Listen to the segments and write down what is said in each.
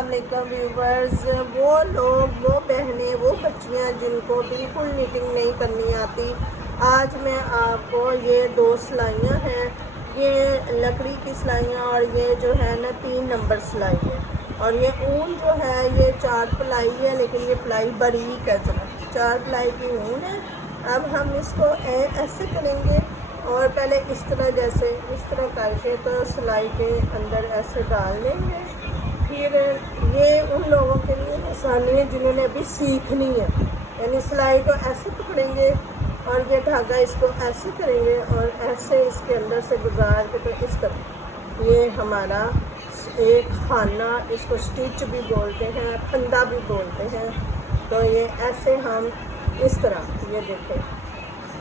अस्सलामुअलैकुम व्यूवर्स। वो लोग, वो बहनें, वो बच्चियां जिनको बिल्कुल निटिंग नहीं करनी आती, आज मैं आपको ये 2 सिलाइयाँ हैं, ये लकड़ी की सिलाइयाँ और ये जो है ना 3 नंबर सिलाई है। और ये ऊन जो है ये 4 प्लाई है, लेकिन ये प्लाई बारीक है, चलो 4 प्लाई की ऊन है। अब हम इसको ऐसे करेंगे और पहले इस तरह, जैसे इस तरह करके तो सिलाई के अंदर ऐसे डाल लेंगे। फिर ये उन लोगों के लिए आसानी है जिन्होंने अभी सीखनी है, यानी सिलाई को ऐसे पकड़ेंगे और ये धागा इसको ऐसे करेंगे और ऐसे इसके अंदर से गुजार के, तो इस तरह ये हमारा एक खाना, इसको स्टिच भी बोलते हैं, फंदा भी बोलते हैं। तो ये ऐसे हम इस तरह, ये देखें,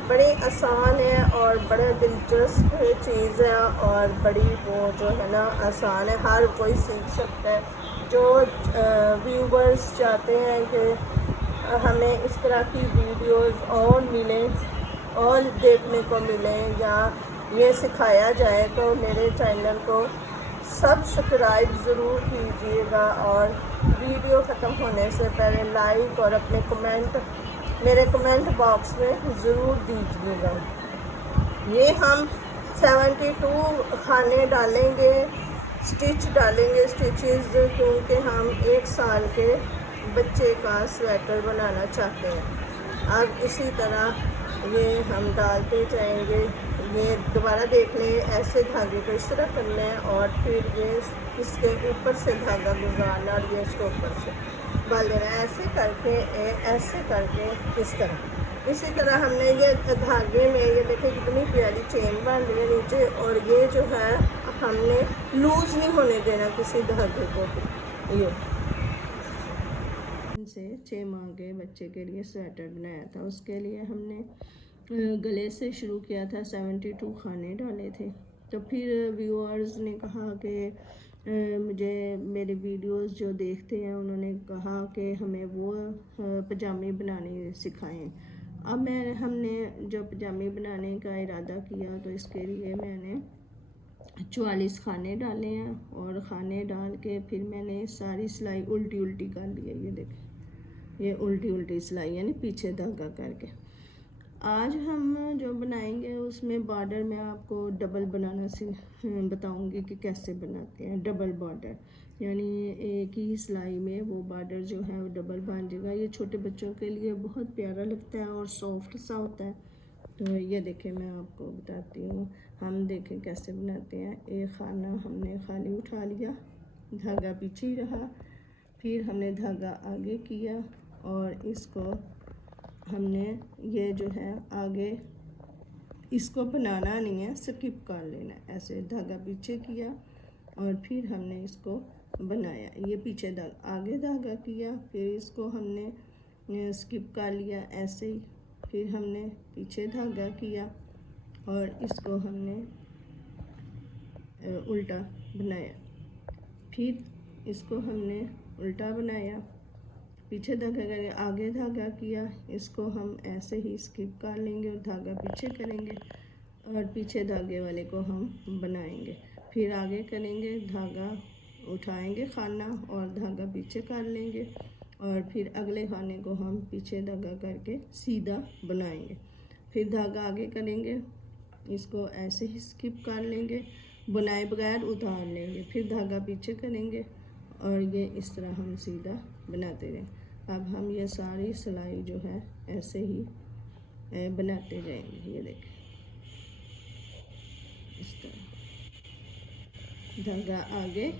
बड़ी आसान है और बड़ा दिलचस्प चीज़ है और बड़ी वो जो है ना आसान है, हर कोई सीख सकता है। जो व्यूवर्स चाहते हैं कि हमें इस तरह की वीडियोस और मिलें और देखने को मिलें या ये सिखाया जाए, तो मेरे चैनल को सब्सक्राइब ज़रूर कीजिएगा और वीडियो ख़त्म होने से पहले लाइक और अपने कमेंट मेरे कमेंट बॉक्स में ज़रूर दीजिएगा। ये हम 72 खाने डालेंगे, स्टिच डालेंगे, स्टिचेस, क्योंकि हम 1 साल के बच्चे का स्वेटर बनाना चाहते हैं। अब इसी तरह ये हम डालते जाएंगे। ये दोबारा देख लें, ऐसे धागे को इस तरह करना है और फिर ये इसके ऊपर से धागा गुजारना और ये इसके ऊपर से बाल देना, ऐसे करके ऐसे करके इस तरह। इसी तरह हमने ये धागे में, ये देखें कितनी प्यारी चेन बन रही है नीचे, और ये जो है हमने लूज़ नहीं होने देना किसी धागे को। ये से 6 माह के बच्चे के लिए स्वेटर बनाया था, उसके लिए हमने गले से शुरू किया था, 72 खाने डाले थे। तो फिर व्यूअर्स ने कहा कि मुझे मेरे वीडियोस जो देखते हैं उन्होंने कहा कि हमें वो पजामे बनाने सिखाएं। अब हमने जो पजामे बनाने का इरादा किया, तो इसके लिए मैंने 44 खाने डाले हैं और खाने डाल के फिर मैंने सारी सिलाई उल्टी उल्टी कर ली है। ये देखें, ये उल्टी उल्टी सिलाई यानी पीछे धागा करके। आज हम जो बनाएंगे उसमें बॉर्डर मैं आपको डबल बनाना बताऊंगी कि कैसे बनाते हैं। डबल बॉर्डर यानी एक ही सिलाई में वो बॉर्डर जो है वो डबल बन जाएगा। ये छोटे बच्चों के लिए बहुत प्यारा लगता है और सॉफ्ट सा होता है। तो ये देखें, मैं आपको बताती हूँ, हम देखें कैसे बनाते हैं। एक खाना हमने खाली उठा लिया, धागा पीछे ही रहा, फिर हमने धागा आगे किया और इसको हमने ये जो है आगे, इसको बनाना नहीं है, स्किप कर लेना है। ऐसे धागा पीछे किया और फिर हमने इसको बनाया, ये पीछे धागा आगे धागा किया, फिर इसको हमने स्किप कर लिया ऐसे ही, फिर हमने पीछे धागा किया और इसको हमने उल्टा बनाया, फिर इसको हमने उल्टा बनाया, पीछे धागा करके आगे धागा किया, इसको हम ऐसे ही स्किप कर लेंगे और धागा पीछे करेंगे और पीछे धागे वाले को हम बनाएंगे। फिर आगे करेंगे, धागा उठाएंगे खाना और धागा पीछे कर लेंगे और फिर अगले खाने को हम पीछे धागा करके सीधा बनाएंगे। फिर धागा आगे करेंगे, इसको ऐसे ही स्किप कर लेंगे, बुनाए बगैर उतार लेंगे, फिर धागा पीछे करेंगे और ये इस तरह हम सीधा बनाते रहें। अब हम ये सारी सिलाई जो है ऐसे ही बनाते जाएंगे। ये देखें, इस तरह धागा आगे,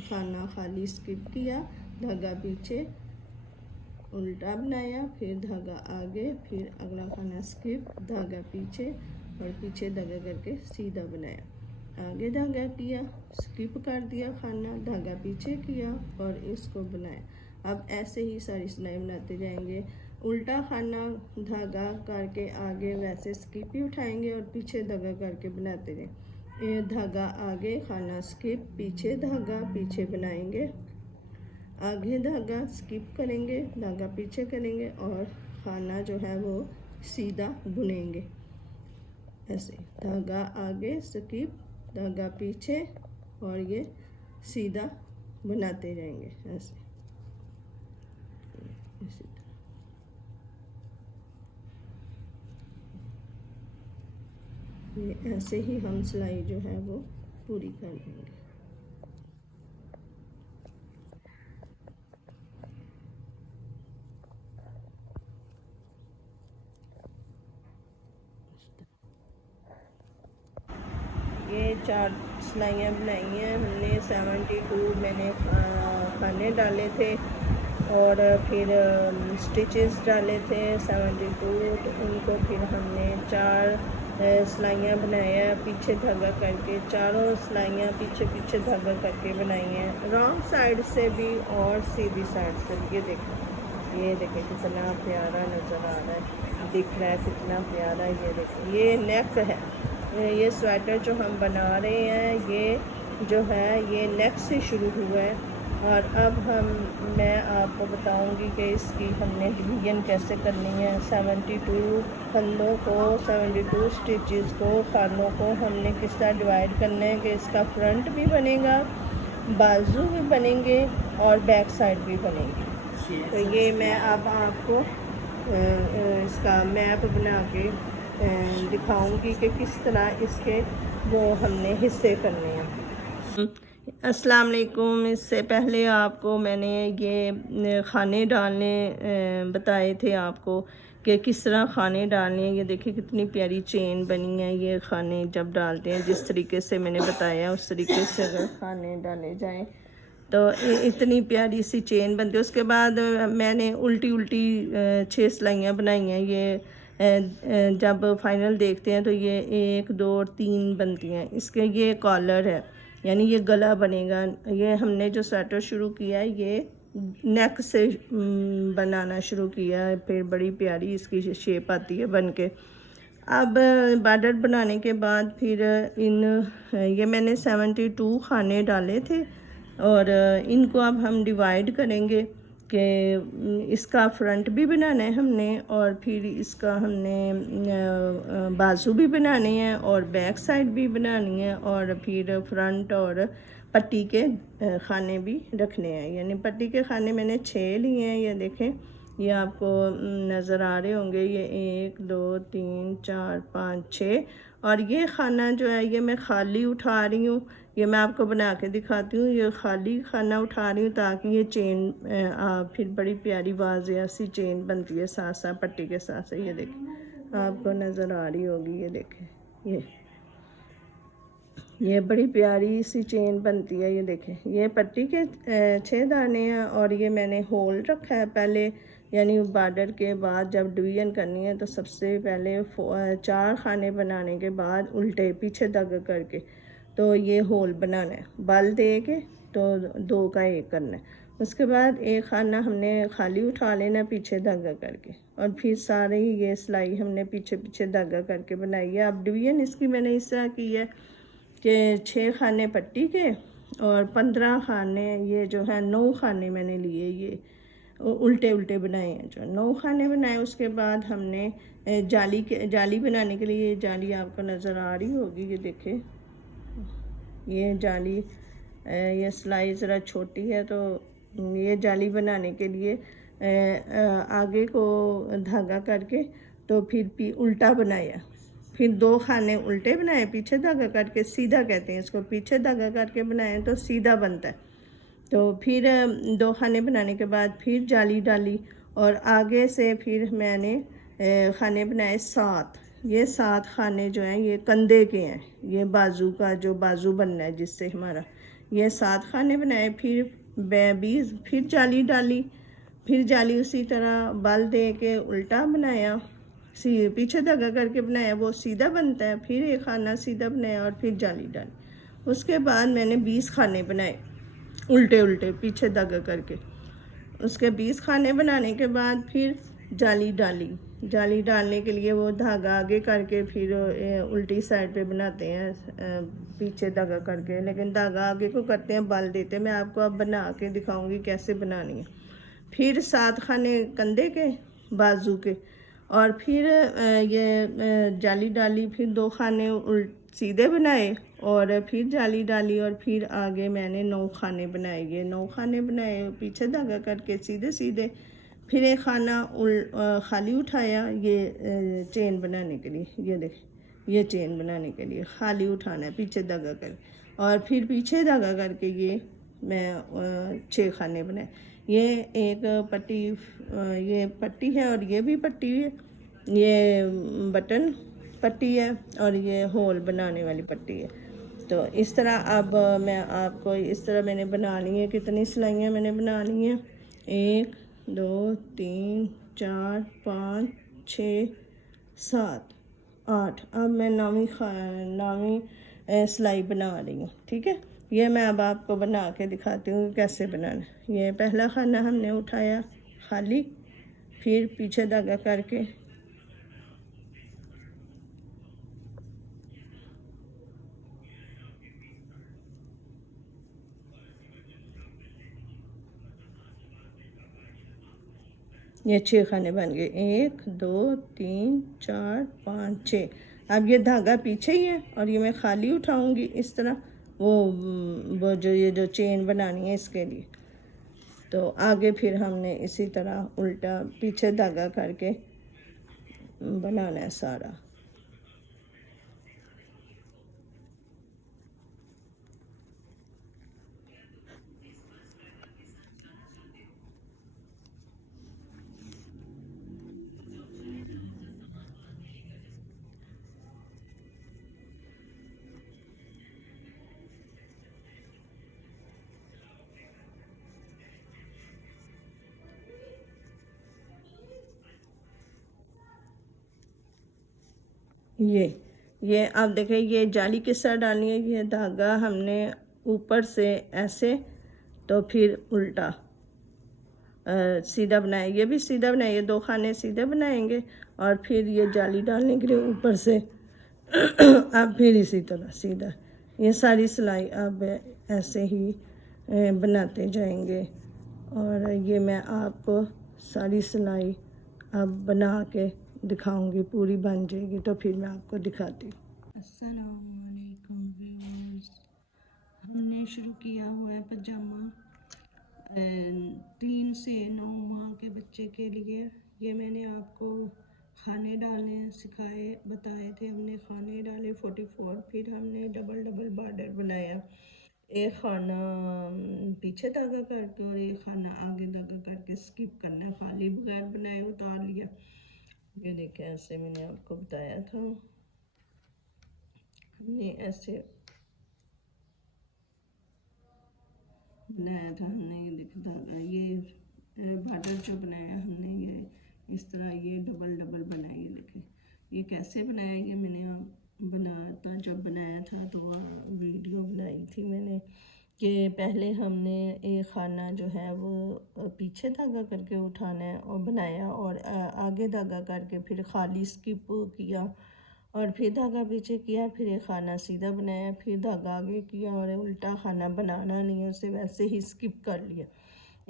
खाना खाली स्किप किया, धागा पीछे उल्टा बनाया, फिर धागा आगे, फिर अगला खाना स्किप, धागा पीछे और पीछे धागा करके सीधा बनाया, आगे धागा किया, स्किप कर दिया खाना, धागा पीछे किया और इसको बनाया। अब ऐसे ही सारी सिलाई बनाते जाएंगे। उल्टा खाना धागा करके आगे वैसे स्किप ही उठाएंगे और पीछे धागा करके बनाते जाएंगे। धागा आगे, खाना स्किप, पीछे धागा, पीछे बनाएंगे, आगे धागा स्किप करेंगे, धागा पीछे करेंगे और खाना जो है वो सीधा बुनेंगे। ऐसे धागा आगे स्किप, धागा पीछे और ये सीधा बनाते जाएंगे ऐसे, इसी तरह। ये ऐसे ही हम सिलाई जो है वो पूरी कर लेंगे। ये 4 सिलाइयाँ बनाई हैं हमने। 72 मैंने खाने डाले थे और फिर स्टिचेस डाले थे 72, तो उनको फिर हमने 4 सिलाइयाँ बनाए हैं पीछे धागा करके। चारों सिलाइयाँ पीछे पीछे धागा करके बनाई हैं, रॉन्ग साइड से भी और सीधी साइड से भी। ये देखें कितना प्यारा नज़र आ रहा है, दिख रहा है कितना प्यारा। ये देखें, ये नेक है। ये स्वेटर जो हम बना रहे हैं ये जो है ये नेक से शुरू हुआ है। और अब मैं आपको बताऊंगी कि इसकी हमने डिवीजन कैसे करनी है। 72 फंदों को, 72 स्टिचेस को, खानों को हमने किस तरह डिवाइड करना है कि इसका फ्रंट भी बनेगा, बाजू भी बनेंगे और बैक साइड भी बनेंगे। तो ये मैं अब आपको इसका मैप बना के दिखाऊंगी कि किस तरह इसके वो हमने हिस्से करने हैं। अस्सलाम वालेकुम। इससे पहले आपको मैंने ये खाने डालने बताए थे आपको कि किस तरह खाने डालने हैं। ये देखिए कितनी प्यारी चेन बनी है। ये खाने जब डालते हैं जिस तरीके से मैंने बताया उस तरीके से अगर खाने डाले जाएं तो इतनी प्यारी सी चेन बनती है। उसके बाद मैंने उल्टी 6 सिलाइयाँ बनाई हैं। ये जब फाइनल देखते हैं तो ये 1 2 और 3 बनती हैं। इसके ये कॉलर है, यानी ये गला बनेगा। ये हमने जो स्वेटर शुरू किया है ये नेक से बनाना शुरू किया है, फिर बड़ी प्यारी इसकी शेप आती है बन के। अब बॉर्डर बनाने के बाद फिर ये मैंने 72 खाने डाले थे और इनको अब हम डिवाइड करेंगे कि इसका फ्रंट भी बनाना है हमने और फिर इसका हमने बाजू भी बनाने हैं और बैक साइड भी बनानी है और फिर फ्रंट और पट्टी के खाने भी रखने हैं। यानी पट्टी के खाने मैंने 6 लिए हैं। ये देखें, ये आपको नज़र आ रहे होंगे। ये 1 2 3 4 5 6 और ये खाना जो है ये मैं खाली उठा रही हूँ। ये मैं आपको बना के दिखाती हूँ। ये खाली खाना उठा रही हूँ ताकि ये चेन फिर बड़ी प्यारी वाज़ेह सी चेन बनती है साथ साथ पट्टी के साथ साथ। ये देखें, आपको नज़र आ रही होगी। ये देखें, ये बड़ी प्यारी सी चेन बनती है। ये देखें, ये पट्टी के 6 दाने हैं और ये मैंने होल रखा है पहले, यानी बॉर्डर के बाद जब डिवीजन करनी है तो सबसे पहले 4 खाने बनाने के बाद उल्टे पीछे धागा करके तो ये होल बनाना है, बल दे के तो 2 का 1 करना है। उसके बाद एक खाना हमने खाली उठा लेना पीछे धागा करके और फिर सारे ही ये सिलाई हमने पीछे पीछे धागा करके बनाई है। अब डिवीजन इसकी मैंने इस तरह की है कि 6 खाने पट्टी के और 15 खाने ये जो है 9 खाने मैंने लिए, ये उल्टे उल्टे बनाए हैं जो 9 खाने बनाए। उसके बाद हमने जाली बनाने के लिए, ये जाली आपको नज़र आ रही होगी। ये देखें, ये जाली, ये सिलाई ज़रा छोटी है तो ये जाली बनाने के लिए आगे को धागा करके तो फिर उल्टा बनाया, फिर 2 खाने उल्टे बनाए, पीछे धागा करके सीधा कहते हैं इसको, पीछे धागा करके बनाए तो सीधा बनता है। तो फिर 2 खाने बनाने के बाद फिर जाली डाली और आगे से फिर मैंने खाने बनाए 7। ये 7 खाने जो हैं ये कंधे के हैं, ये बाजू का जो बाजू बनना है जिससे हमारा, ये 7 खाने बनाए। फिर 20 फिर जाली डाली, फिर जाली उसी तरह बल दे के उल्टा बनाया, पीछे धागा करके बनाया, वो सीधा बनता है। फिर एक खाना सीधा बनाया और फिर जाली डाली। उसके बाद मैंने 20 खाने बनाए उल्टे उल्टे पीछे धागा करके। उसके 20 खाने बनाने के बाद फिर जाली डाली। जाली डालने के लिए वो धागा आगे करके फिर उल्टी साइड पे बनाते हैं पीछे धागा करके, लेकिन धागा आगे को करते हैं बल देते हैं। मैं आपको अब बना के दिखाऊंगी कैसे बनानी है। फिर 7 खाने कंधे के बाजू के और फिर ये जाली डाली, फिर 2 खाने सीधे बनाए और फिर जाली डाली और फिर आगे मैंने 9 खाने बनाए। ये 9 खाने बनाए पीछे धागा करके सीधे सीधे। फिर एक खाना खाली उठाया ये चेन बनाने के लिए। ये देखें, ये चेन बनाने के लिए खाली उठाना है पीछे धागा कर, और फिर पीछे धागा करके ये मैं 6 खाने बनाए। ये एक पट्टी, ये पट्टी है और ये भी पट्टी है, ये बटन पट्टी है और ये होल बनाने वाली पट्टी है। तो इस तरह अब मैं आपको इस तरह मैंने बना ली है। कितनी सिलाइयाँ मैंने बना ली हैं? 1 2 3 4 5 6 7 8। अब मैं नौवीं सिलाई बना रही हूँ। ठीक है, ये मैं अब आपको बना के दिखाती हूँ कैसे बनाना। ये पहला खाना हमने उठाया खाली, फिर पीछे धागा करके ये 6 खाने बन गए। 1 2 3 4 5 6। अब ये धागा पीछे ही है और ये मैं खाली उठाऊंगी इस तरह, वो जो ये जो चेन बनानी है इसके लिए। तो आगे फिर हमने इसी तरह उल्टा पीछे धागा करके बनाना है सारा। ये आप देखें, ये जाली किस तरह डालनी है। ये धागा हमने ऊपर से ऐसे, तो फिर उल्टा सीधा बनाए, ये भी सीधा बनाए, ये 2 खाने सीधे बनाएंगे और फिर ये जाली डालने के लिए ऊपर से अब फिर इसी तरह सीधा। ये सारी सिलाई अब ऐसे ही बनाते जाएंगे और ये मैं आपको सारी सिलाई अब बना के दिखाऊंगी। पूरी बन जाएगी तो फिर मैं आपको दिखाती हूँ। अस्सलामुअलैकुम व्यूअर्स, हमने शुरू किया हुआ है पजामा 3 से 9 माह के बच्चे के लिए। ये मैंने आपको खाने डालने सिखाए बताए थे। हमने खाने डाले 44, फिर हमने डबल डबल बॉर्डर बनाया। एक खाना पीछे धागा करके और एक खाना आगे धागा करके स्किप करना, खाली बगैर बनाए उतार लिया। ये देखें, ऐसे मैंने आपको बताया था। हमने ऐसे बनाया था। हमने ये देखा था, ये बॉर्डर जो बनाया हमने ये इस तरह ये डबल डबल बनाया। ये देखें ये कैसे बनाया। ये मैंने बनाया था, जब बनाया था तो वीडियो बनाई थी मैंने कि पहले हमने एक खाना जो है वो पीछे धागा करके उठाना है और बनाया, और आगे धागा करके फिर खाली स्किप किया और फिर धागा पीछे किया, फिर एक खाना सीधा बनाया, फिर धागा आगे किया और उल्टा खाना बनाना नहीं है, उसे वैसे ही स्किप कर लिया,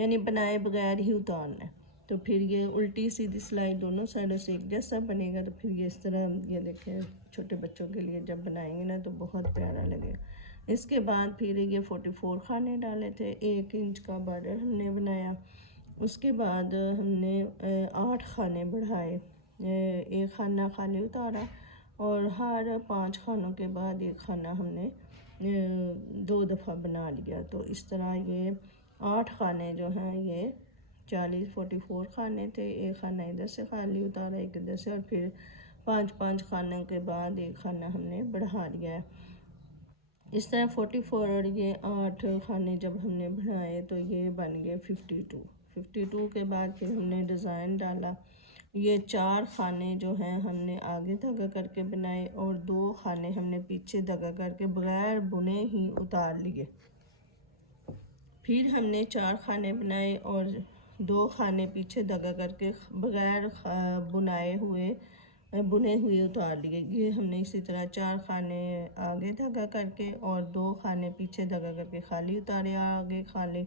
यानी बनाए बगैर ही उतारना है। तो फिर ये उल्टी सीधी सिलाई दोनों साइडों से एक जैसा बनेगा। तो फिर ये इस तरह, ये देखें छोटे बच्चों के लिए जब बनाएंगे ना तो बहुत प्यारा लगेगा। इसके बाद फिर ये 44 खाने डाले थे, 1 इंच का बॉर्डर हमने बनाया। उसके बाद हमने 8 खाने बढ़ाए, 1 खाना खाली उतारा और हर 5 खानों के बाद एक खाना हमने 2 दफ़ा बना लिया। तो इस तरह ये 8 खाने जो हैं ये 44 खाने थे। एक खाना इधर से खाली उतारा, एक इधर से, और फिर 5 खाने के बाद एक खाना हमने बढ़ा लिया है। इस तरह 44 और ये 8 खाने जब हमने बढ़ाए तो ये बन गए 52 के बाद फिर हमने डिज़ाइन डाला। ये 4 खाने जो हैं हमने आगे धागा करके बनाए और 2 खाने हमने पीछे धागा करके बगैर बुने ही उतार लिए। फिर हमने 4 खाने बनाए और 2 खाने पीछे धागा करके बगैर बुने हुए उतार लिए। ये हमने इसी तरह 4 खाने आगे धागा करके और 2 खाने पीछे धागा करके खाली उतारे आगे खाली,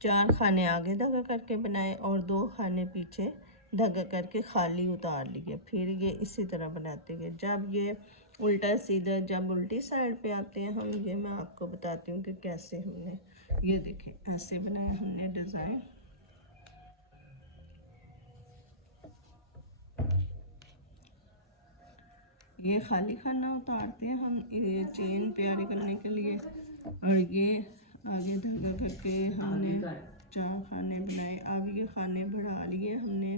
4 खाने आगे धागा करके बनाए और 2 खाने पीछे धागा करके खाली उतार लिए। फिर ये इसी तरह बनाते गए। जब ये उल्टा सीधा, जब उल्टी साइड पे आते हैं हम, ये मैं आपको बताती हूँ कि कैसे हमने, ये देखें ऐसे बनाया हमने डिज़ाइन। ये खाली खाना उतारते हैं हम ये चेन तैयारी करने के लिए, और ये आगे धागा करके हमने 4 खाने बनाए। अब ये खाने बढ़ा लिए हमने।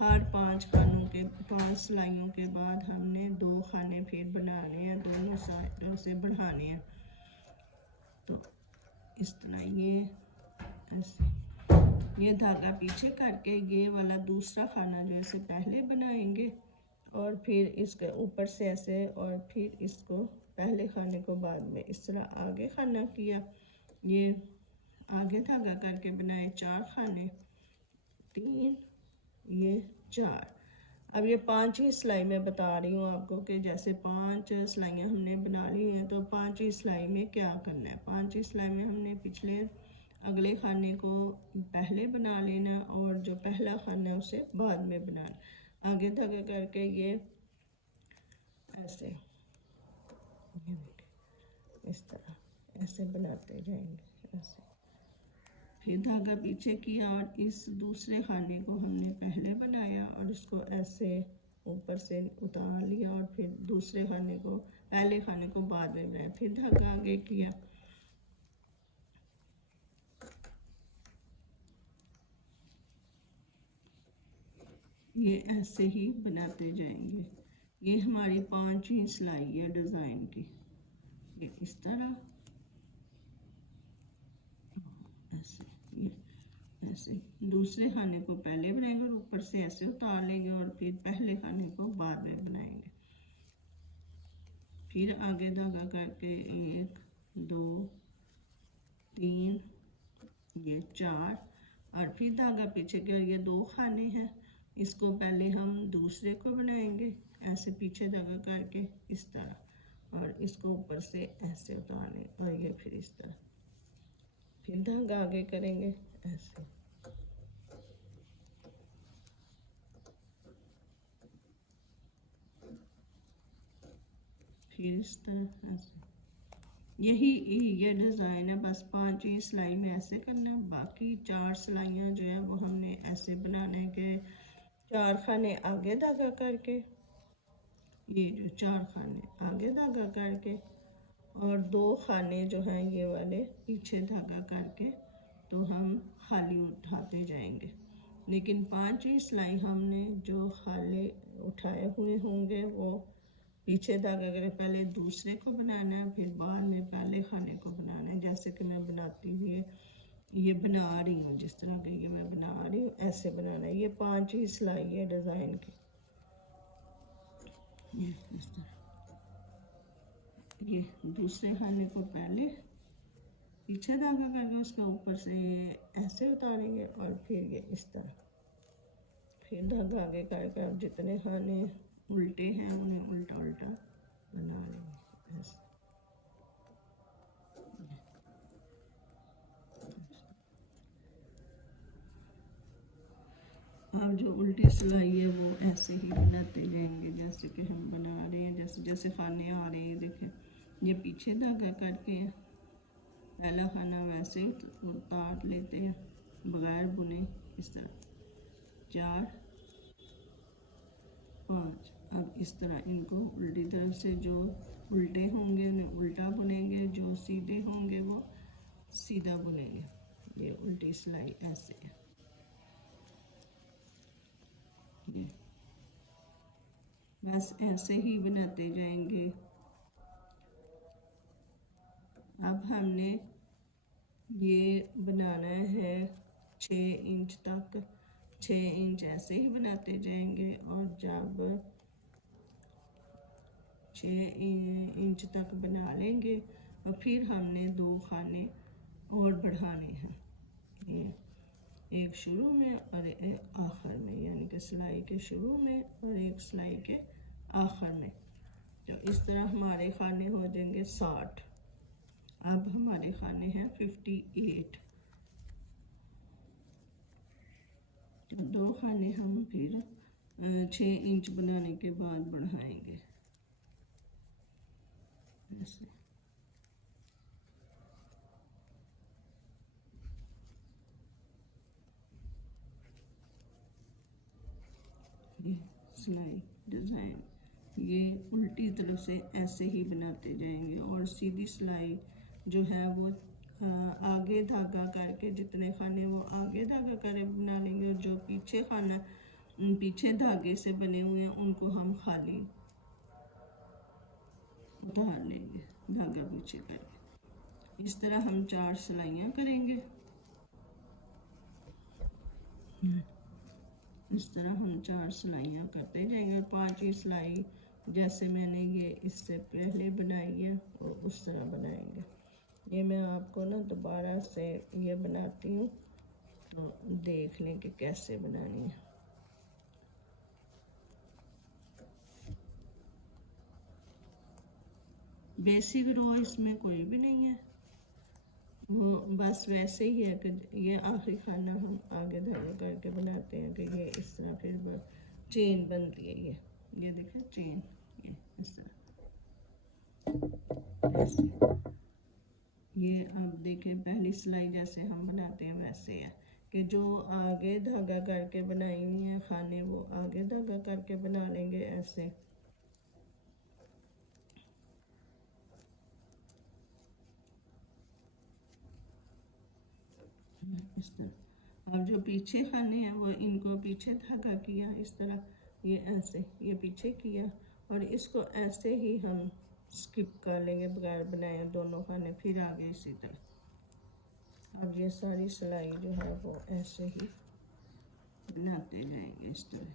हर 5 खानों के 5 सिलाइयों के बाद हमने 2 खाने फिर बनाने हैं, दोनों साइडों से बढ़ाने हैं। तो इस तरह ये ऐसे, ये धागा पीछे करके ये वाला दूसरा खाना जो है पहले बनाएंगे, और फिर इसके ऊपर से ऐसे, और फिर इसको पहले खाने को बाद में, इस तरह आगे खाना किया। ये आगे धागा करके बनाए 4 खाने, 3, ये 4। अब ये 5 ही सिलाई मैं बता रही हूँ आपको कि जैसे 5 सिलाइयाँ हमने बना ली हैं, तो 5 ही सिलाई में क्या करना है। 5 ही सिलाई में हमने पिछले अगले खाने को पहले बना लेना, और जो पहला खाना है उसे बाद में बनाना। आगे धागा करके ये ऐसे, ये इस तरह ऐसे बनाते जाएंगे ऐसे। फिर धागा पीछे किया और इस दूसरे खाने को हमने पहले बनाया और इसको ऐसे ऊपर से उतार लिया, और फिर दूसरे खाने को, पहले खाने को बाद में बनाया। फिर धागा आगे किया, ये ऐसे ही बनाते जाएंगे। ये हमारी 5वीं सिलाई है डिज़ाइन की। ये इस तरह ऐसे, ये ऐसे दूसरे खाने को पहले बनाएंगे और ऊपर से ऐसे उतार लेंगे, और फिर पहले खाने को बाद में बनाएंगे। फिर आगे धागा करके 1, 2, 3, ये 4, और फिर धागा पीछे के, ये 2 खाने हैं, इसको पहले हम दूसरे को बनाएंगे ऐसे पीछे धागा करके इस तरह, और इसको ऊपर से ऐसे उतारने, और ये फिर इस तरह, फिर धागा आगे करेंगे ऐसे। फिर इस तरह ऐसे। यही ये डिज़ाइन है। बस 5वीं सिलाई में ऐसे करना है। बाकी 4 सिलाइयाँ जो है वो हमने ऐसे बनाने के 4 खाने आगे धागा करके, ये जो 4 खाने आगे धागा करके, और 2 खाने जो हैं ये वाले पीछे धागा करके, तो हम खाली उठाते जाएंगे। लेकिन 5वीं सिलाई हमने जो खाली उठाए हुए होंगे वो पीछे धागा करके पहले दूसरे को बनाना है, फिर बाद में पहले खाने को बनाना है। जैसे कि मैं बनाती हुई ये बना रही हूँ, जिस तरह के ये मैं बना रही हूँ ऐसे बनाना है। ये 5वीं सिलाई है डिज़ाइन की। ये इस तरह, ये दूसरे खाने को पहले पीछे धागा करके उसके ऊपर से ऐसे उतारेंगे, और फिर ये इस तरह, फिर धागा आगे करके अब जितने खाने उल्टे हैं उन्हें उल्टा उल्टा बना लेंगे ऐसे। अब जो उल्टी सिलाई है वो ऐसे ही बनाते जाएंगे जैसे कि हम बना रहे हैं। जैसे जैसे खाने आ रहे हैं, देखें ये पीछे धागा करके पहला खाना वैसे उतार लेते हैं बगैर बुने इस तरह, 4, 5। अब इस तरह इनको उल्टी तरफ से जो उल्टे होंगे उन्हें उल्टा बुनेंगे, जो सीधे होंगे वो सीधा बुनेंगे। ये उल्टी सिलाई ऐसे है। बस ऐसे ही बनाते जाएंगे। अब हमने ये बनाना है 6 इंच तक। 6 इंच ऐसे ही बनाते जाएंगे, और जब 6 इंच तक बना लेंगे और फिर हमने 2 खाने और बढ़ाने हैं। ये एक शुरू में और एक आखिर में, यानी कि सिलाई के शुरू में और एक सिलाई के आखिर में। तो इस तरह हमारे खाने हो जाएंगे 60। अब हमारे खाने हैं 58। तो 2 खाने हम फिर 6 इंच बनाने के बाद बढ़ाएंगे ऐसे। ये सिलाई डिज़ाइन ये उल्टी तरफ से ऐसे ही बनाते जाएंगे और सीधी सिलाई जो है वो आगे धागा करके जितने खाने वो आगे धागा करके बना लेंगे और जो पीछे खाना पीछे धागे से बने हुए हैं उनको हम खाली उतार लेंगे धागा पीछे करके। इस तरह हम 4 सिलाइयाँ करेंगे। इस तरह हम 4 सिलाइयाँ करते जाएंगे और 5वीं सिलाई जैसे मैंने ये इससे पहले बनाई है और उस तरह बनाएंगे। ये मैं आपको ना दोबारा से ये बनाती हूँ तो देख लें कि कैसे बनानी है। बेसिक रो इसमें कोई भी नहीं है, वो बस वैसे ही है कि ये आखिरी खाना हम आगे धागा करके बनाते हैं कि ये इस तरह फिर चेन बनती है। ये देखें चेन, ये इस तरह ऐसे। ये अब देखें पहली सिलाई जैसे हम बनाते हैं वैसे है कि जो आगे धागा करके बनाई हुई है खाने वो आगे धागा करके बना लेंगे ऐसे। इस तरह और जो पीछे खाने हैं वो इनको पीछे धागा किया इस तरह, ये ऐसे ये पीछे किया और इसको ऐसे ही हम स्किप कर लेंगे बगैर बनाए दोनों खाने फिर आगे इसी तरह। अब ये सारी सिलाई जो है वो ऐसे ही बनाते जाएंगे इस तरह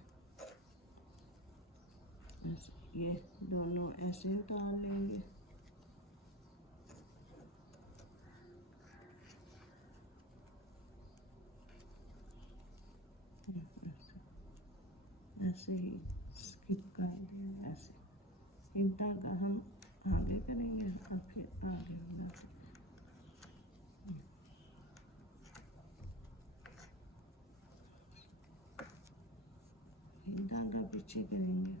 ऐसे। ये दोनों ऐसे उतार लेंगे ऐसे ही स्किप कर देंगे ऐसे। एक धागा हम आगे करेंगे और फिर आगे बनाते धागा पीछे करेंगे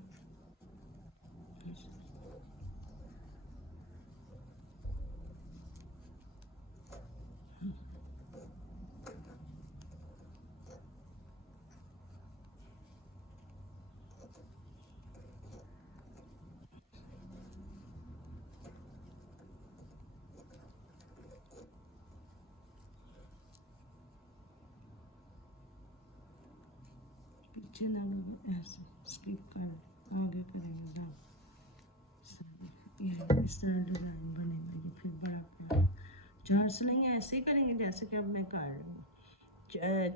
पीछे धागा ऐसे स्किप कर आगे करेंगे धागा। ये इस तरह डिज़ाइन बनेगा। ये फिर बड़ा प्यारा 4 सिलाइयाँ ऐसे ही करेंगे जैसे कि अब मैं कर रही हूँ।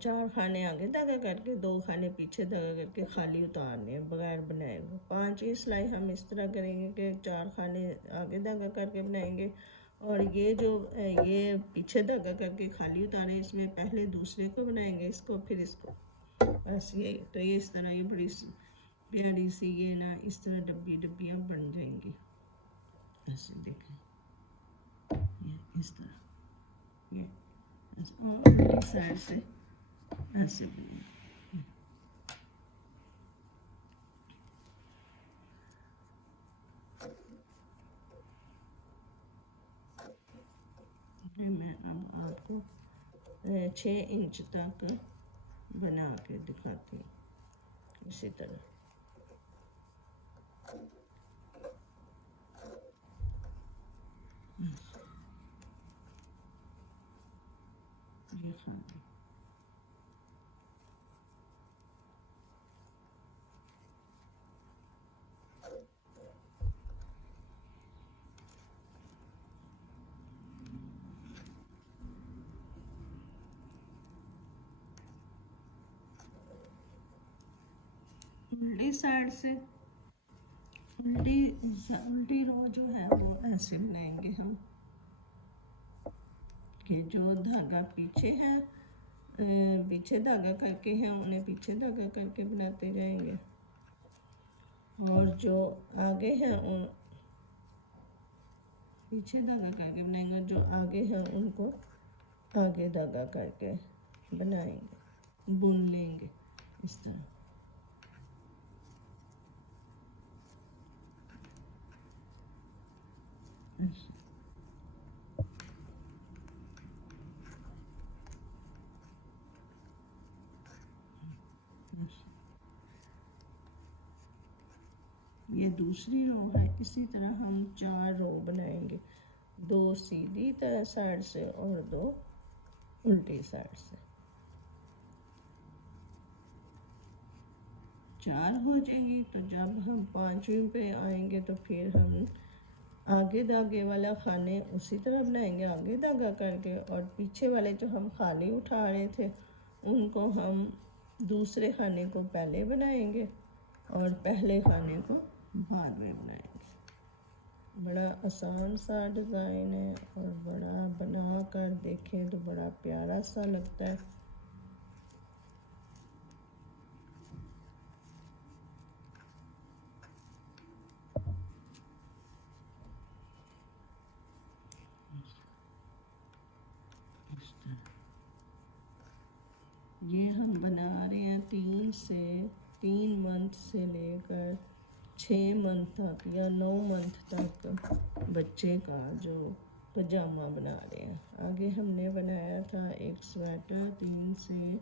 4 खाने आगे धागा करके 2 खाने पीछे धागा करके खाली उतारने हैं बगैर बनाए हुए। 5वीं सिलाई हम इस तरह करेंगे कि 4 खाने आगे धागा करके बनाएंगे और ये जो ये पीछे धागा करके खाली उतारे इसमें पहले दूसरे को बनाएंगे इसको फिर इसको, बस यही। तो ये इस तरह ये बड़ी प्यारी सी ये ना इस तरह डब्बी डब्बियाँ बन जाएंगी ऐसे। देखें ये इस तरह ये ऐसे और इस साइड से ऐसे बनेंगे। मैं अब आपको 6 इंच तक बना के दिखाती हूँ इसी तरह। ये खाना उल्टी साइड से उल्टी रो जो है वो ऐसे बनाएंगे हम कि जो धागा पीछे है पीछे धागा करके हैं उन्हें पीछे धागा करके बनाते जाएंगे और जो आगे हैं उन पीछे धागा करके बनाएंगे, जो आगे हैं उनको आगे धागा करके बनाएंगे बुन लेंगे। इस तरह। अच्छा, अच्छा। ये दूसरी रो है। इसी तरह हम 4 रो बनाएंगे, 2 सीधी तरह साइड से और 2 उल्टी साइड से। 4 हो जाएंगी। तो जब हम 5वीं पे आएंगे तो फिर हम आगे धागे वाला खाने उसी तरह बनाएंगे, आगे धागा करके, और पीछे वाले जो हम खाली उठा रहे थे उनको हम दूसरे खाने को पहले बनाएंगे और पहले खाने को बाद में बनाएंगे। बड़ा आसान सा डिज़ाइन है और बड़ा बना कर देखें तो बड़ा प्यारा सा लगता है। ये हम बना रहे हैं 3 मंथ से लेकर 6 मंथ तक या 9 मंथ तक बच्चे का जो पजामा बना रहे हैं। आगे हमने बनाया था एक स्वेटर, 3 से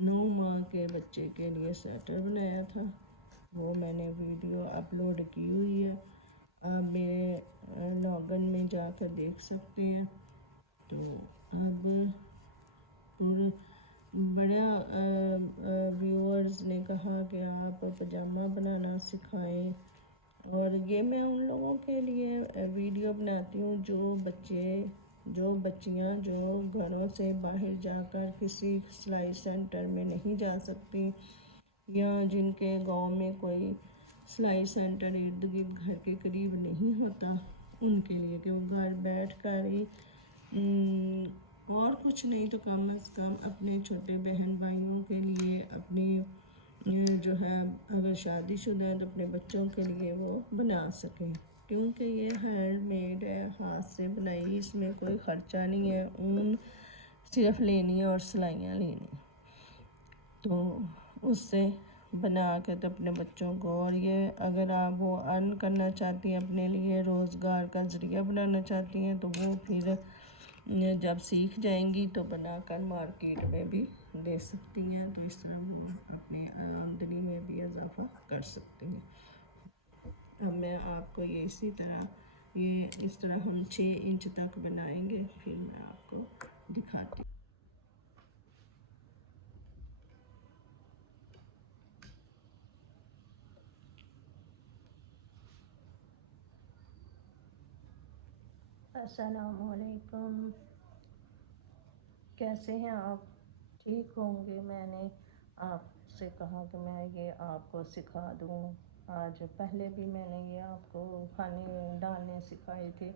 9 माह के बच्चे के लिए स्वेटर बनाया था, वो मैंने वीडियो अपलोड की हुई है, आप मेरे लॉगन में जाकर देख सकते हैं। तो अब पूरे बड़ा व्यूअर्स ने कहा कि आप पजामा बनाना सिखाएं, और ये मैं उन लोगों के लिए वीडियो बनाती हूँ जो बच्चियाँ जो घरों से बाहर जाकर किसी सिलाई सेंटर में नहीं जा सकती, या जिनके गांव में कोई सिलाई सेंटर इर्द गिर्द घर के करीब नहीं होता, उनके लिए कि वो घर बैठ कर ही और कुछ नहीं तो कम से कम अपने छोटे बहन भाइयों के लिए, अपनी जो है अगर शादीशुदा है तो अपने बच्चों के लिए वो बना सकें, क्योंकि ये हैंडमेड है, हाथ से बनाई, इसमें कोई ख़र्चा नहीं है, ऊन सिर्फ लेनी है और सिलाइयाँ लेनी, तो उससे बना के तो अपने बच्चों को, और ये अगर आप वो अर्न करना चाहती हैं, अपने लिए रोज़गार का ज़रिया बनाना चाहती हैं, तो वो फिर जब सीख जाएंगी तो बनाकर मार्केट में भी दे सकती हैं, तो इस तरह वो अपनी आमदनी में भी इजाफा कर सकती हैं। अब मैं आपको ये इसी तरह इस तरह हम 6 इंच तक बनाएंगे, फिर मैं आपको दिखाती हूँ। अस्सलामुअलैकुम, कैसे हैं आप? ठीक होंगे। मैंने आपसे कहा कि मैं ये आपको सिखा दूँ। आज पहले भी मैंने ये आपको खाने डालने सिखाए थे,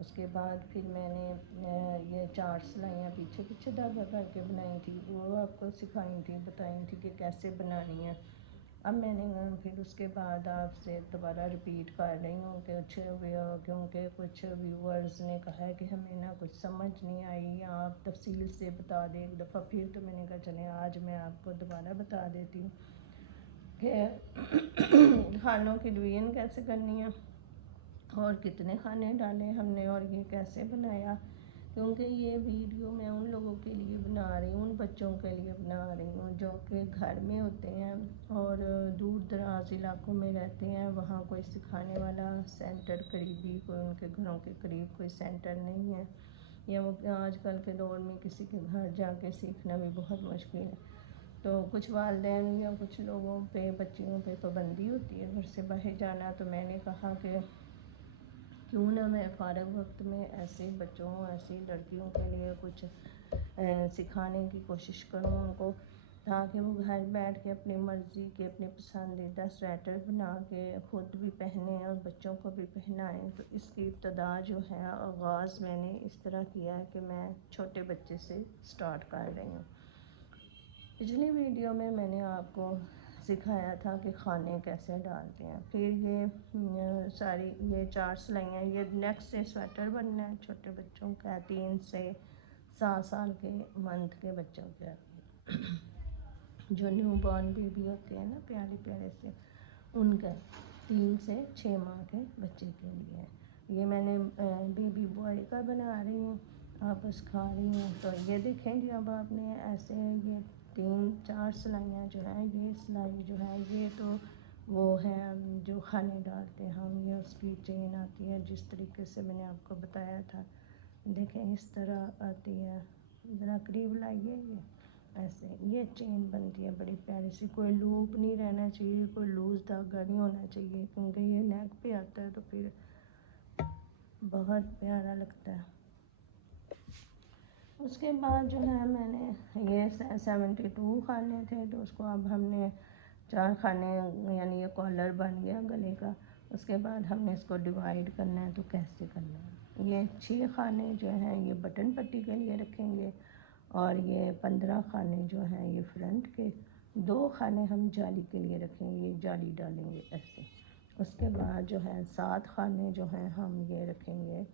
उसके बाद फिर मैंने ये 4 सिलाइयाँ पीछे पीछे धागा करके बनाई थी, वो आपको सिखाई थी, बताई थी कि कैसे बनानी है। अब मैंने फिर उसके बाद आपसे दोबारा रिपीट कर रही हूँ कि क्योंकि कुछ व्यूअर्स ने कहा है कि हमें ना कुछ समझ नहीं आई, आप तफसील से बता दें एक दफ़ा। फिर तो मैंने कहा चलें आज मैं आपको दोबारा बता देती हूँ कि खानों की डिवीज़न कैसे करनी है और कितने खाने डाले हमने और ये कैसे बनाया, क्योंकि ये वीडियो मैं उन लोगों के लिए बना रही हूँ, उन बच्चों के लिए बना रही हूँ जो कि घर में होते हैं और दूर दराज इलाकों में रहते हैं, वहाँ कोई सिखाने वाला सेंटर करीबी कोई उनके घरों के करीब कोई सेंटर नहीं है, या वो आजकल के दौर में किसी के घर जाके सीखना भी बहुत मुश्किल है। तो कुछ वालिदैन या कुछ लोगों पे बच्चियों पे पाबंदी होती है घर से बाहर जाना, तो मैंने कहा कि क्यों ना मैं फ़ारग वक्त में ऐसे बच्चों, ऐसी लड़कियों के लिए कुछ सिखाने की कोशिश करूं उनको, ताकि वो घर बैठ के अपनी मर्ज़ी के अपने पसंदीदा स्वेटर बना के ख़ुद भी पहने और बच्चों को भी पहनाएं। तो इसकी इब्तदा जो है, आगाज़ मैंने इस तरह किया है कि मैं छोटे बच्चे से स्टार्ट कर रही हूँ। पिछली वीडियो में मैंने आपको सिखाया था कि खाने कैसे डालते हैं। फिर ये सारी ये 4 सिलाइयाँ, ये नेक्स्ट से स्वेटर बनना है छोटे बच्चों का, 3 से 7 साल के मंथ के बच्चों का। जो न्यू बॉर्न बेबी होते हैं ना प्यारे प्यारे से, उनका 3 से 6 माह के बच्चे के लिए। ये मैंने बेबी बॉय का बना रही हूँ, आप खा रही हूँ। तो ये देखेंगे अब आपने ऐसे ये 3-4 सिलाइयाँ जो है, ये सिलाई जो है ये तो वो है जो खाने डालते हैं हम, ये उसकी चेन आती है जिस तरीके से मैंने आपको बताया था। देखें इस तरह आती है, ज़रा करीब लाइए। ये ऐसे ये चेन बनती है बड़ी प्यारी सी, कोई लूप नहीं रहना चाहिए, कोई लूज़ धागा नहीं होना चाहिए, क्योंकि ये नेक पे आता है तो फिर बहुत प्यारा लगता है। उसके बाद जो है मैंने ये 72 खाने थे, तो उसको अब हमने 4 खाने, यानी ये कॉलर बन गया गले का। उसके बाद हमने इसको डिवाइड करना है, तो कैसे करना है। ये 6 खाने जो हैं ये बटन पट्टी के लिए रखेंगे, और ये 15 खाने जो हैं ये फ्रंट के, 2 खाने हम जाली के लिए रखेंगे, ये जाली डालेंगे ऐसे। उसके बाद जो है 7 खाने जो हैं हम ये रखेंगे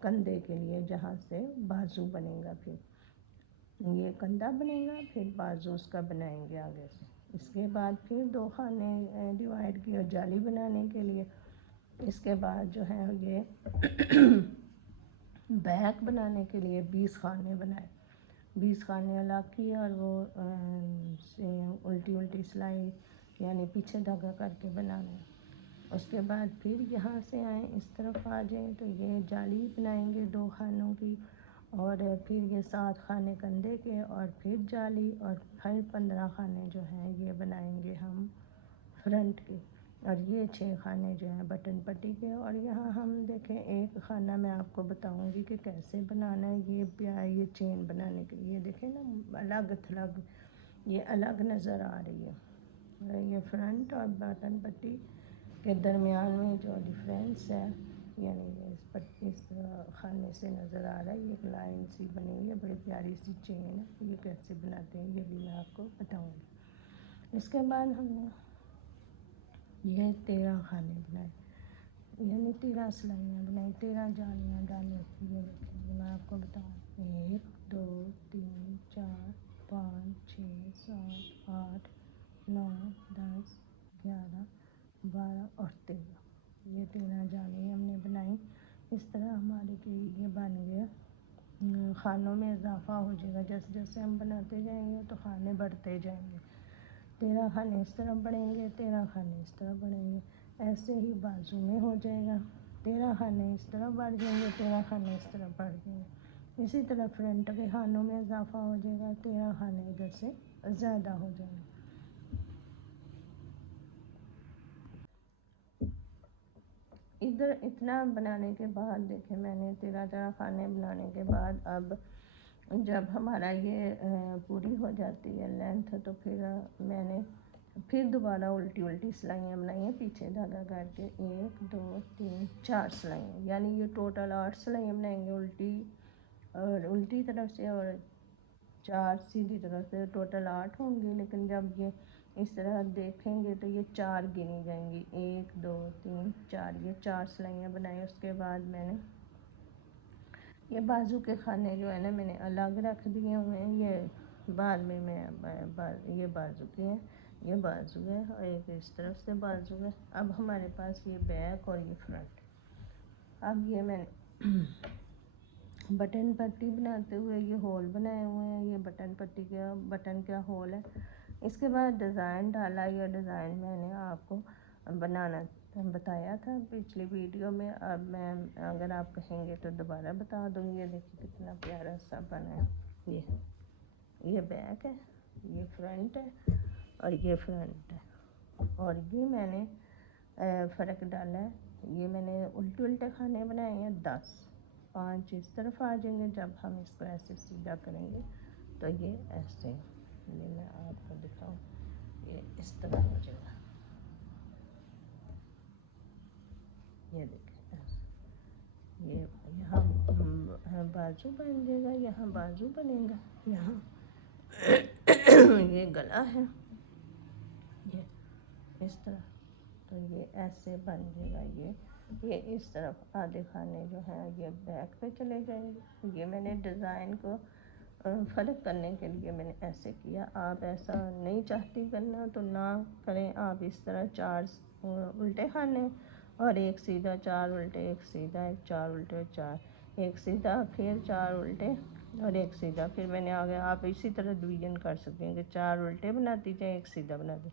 कंधे के लिए, जहाँ से बाजू बनेगा, फिर ये कंधा बनेगा, फिर बाजू उसका बनाएंगे आगे से। इसके बाद फिर 2 खाने डिवाइड किए जाली बनाने के लिए। इसके बाद जो है ये बैक बनाने के लिए 20 खाने बनाए, 20 खाने अलग किए, और वो उल्टी उल्टी सिलाई यानी पीछे धागा करके बनाने। उसके बाद फिर यहाँ से आए इस तरफ आ जाएं, तो ये जाली बनाएंगे 2 खानों की, और फिर ये 7 खाने कंधे के, और फिर जाली, और फिर 15 खाने जो हैं ये बनाएंगे हम फ्रंट के, और ये 6 खाने जो हैं बटन पट्टी के। और यहाँ हम देखें एक खाना मैं आपको बताऊंगी कि कैसे बनाना है। ये चेन बनाने के लिए देखें ना अलग थलग ये अलग नज़र आ रही है। ये फ्रंट और बटन पट्टी के दरमियान में जो डिफरेंस है, यानी इस खाने से नज़र आ रहा है, ये एक लाइन सी बनी हुई है, बड़ी प्यारी सी चेन है। ये कैसे बनाते हैं ये भी मैं आपको बताऊंगी। इसके बाद हमने ये 13 खाने बनाए, यानी 13 सिलाइयाँ बनाई, 13 जालियाँ डाली। ये देखिए मैं आपको बताऊँ, 1 2 3 4 5 6 7 8 9 10 11 12 और 13, ये 13 जाली हमने बनाई। इस तरह हमारे के ये बन गया। खानों में इजाफा हो जाएगा, जैसे जैसे हम बनाते जाएंगे तो खाने बढ़ते जाएंगे। 13 खाने इस तरफ बढ़ेंगे, 13 खाने इस तरफ बढ़ेंगे, ऐसे ही बाजू में हो जाएगा। 13 खाने इस तरफ बढ़ जाएंगे, 13 खाने इस तरफ बढ़ जाएंगे। इसी तरह फ्रंट के खानों में इजाफा हो जाएगा, 13 खाने इधर से ज़्यादा हो जाएंगे। इधर इतना बनाने के बाद देखें मैंने 13 खाने बनाने के बाद, अब जब हमारा ये पूरी हो जाती है लेंथ, तो फिर मैंने फिर दोबारा उल्टी उल्टी सिलाइयाँ बनाई हैं पीछे धागा करके, 1 2 3 4 सिलाइयाँ, यानी ये टोटल 8 सिलाइयाँ बनाएंगे उल्टी और उल्टी तरफ से, और 4 सीधी तरफ से, टोटल 8 होंगी। लेकिन जब ये इस तरह देखेंगे तो ये 4 गिनी जाएंगी, 1 2 3 4, ये 4 सिलाइयाँ बनाई। उसके बाद मैंने ये बाजू के खाने जो है ना मैंने अलग रख दिए हुए हैं, ये बाद में मैं ये बाजू के हैं, ये बाजू है, और एक इस तरफ से बाजू है। अब हमारे पास ये बैक और ये फ्रंट। अब ये मैंने बटन पट्टी बनाते हुए ये होल बनाए हुए हैं, ये बटन पट्टी का बटन का होल है। इसके बाद डिज़ाइन डाला, ये डिज़ाइन मैंने आपको बनाना बताया था पिछली वीडियो में। अब मैं अगर आप कहेंगे तो दोबारा बता दूँगी। ये देखिए कितना प्यारा सा बना है। ये बैक है, ये फ्रंट है, और ये फ्रंट है। और ये मैंने फ़र्क डाला है, ये मैंने उल्टे उल्टे खाने बनाए हैं 10, 5 इस तरफ आ जाएंगे। जब हम इसको ऐसे सीधा करेंगे तो ये ऐसे, ये मैं आपको दिखाऊँ, ये इस तरह हो जाएगा। ये देखें ऐसे, ये यहाँ बाजू बन जाएगा, यहाँ बाजू बनेगा, यहाँ ये गला है, ये इस तरह, तो ये ऐसे बन जाएगा। ये इस तरफ आधे खाने जो हैं ये बैक पे चले जाएंगे। ये मैंने डिज़ाइन को फ़र्क करने के लिए मैंने ऐसे किया। आप ऐसा नहीं चाहती करना तो ना करें, आप इस तरह 4 उल्टे खाने और एक सीधा, 4 उल्टे, एक सीधा, एक 4 उल्टे, 4 एक सीधा, फिर 4 उल्टे और एक सीधा, फिर मैंने आगे आप इसी तरह डिवीजन कर सकते हैं कि 4 उल्टे बनाती जाए, एक सीधा बनाती।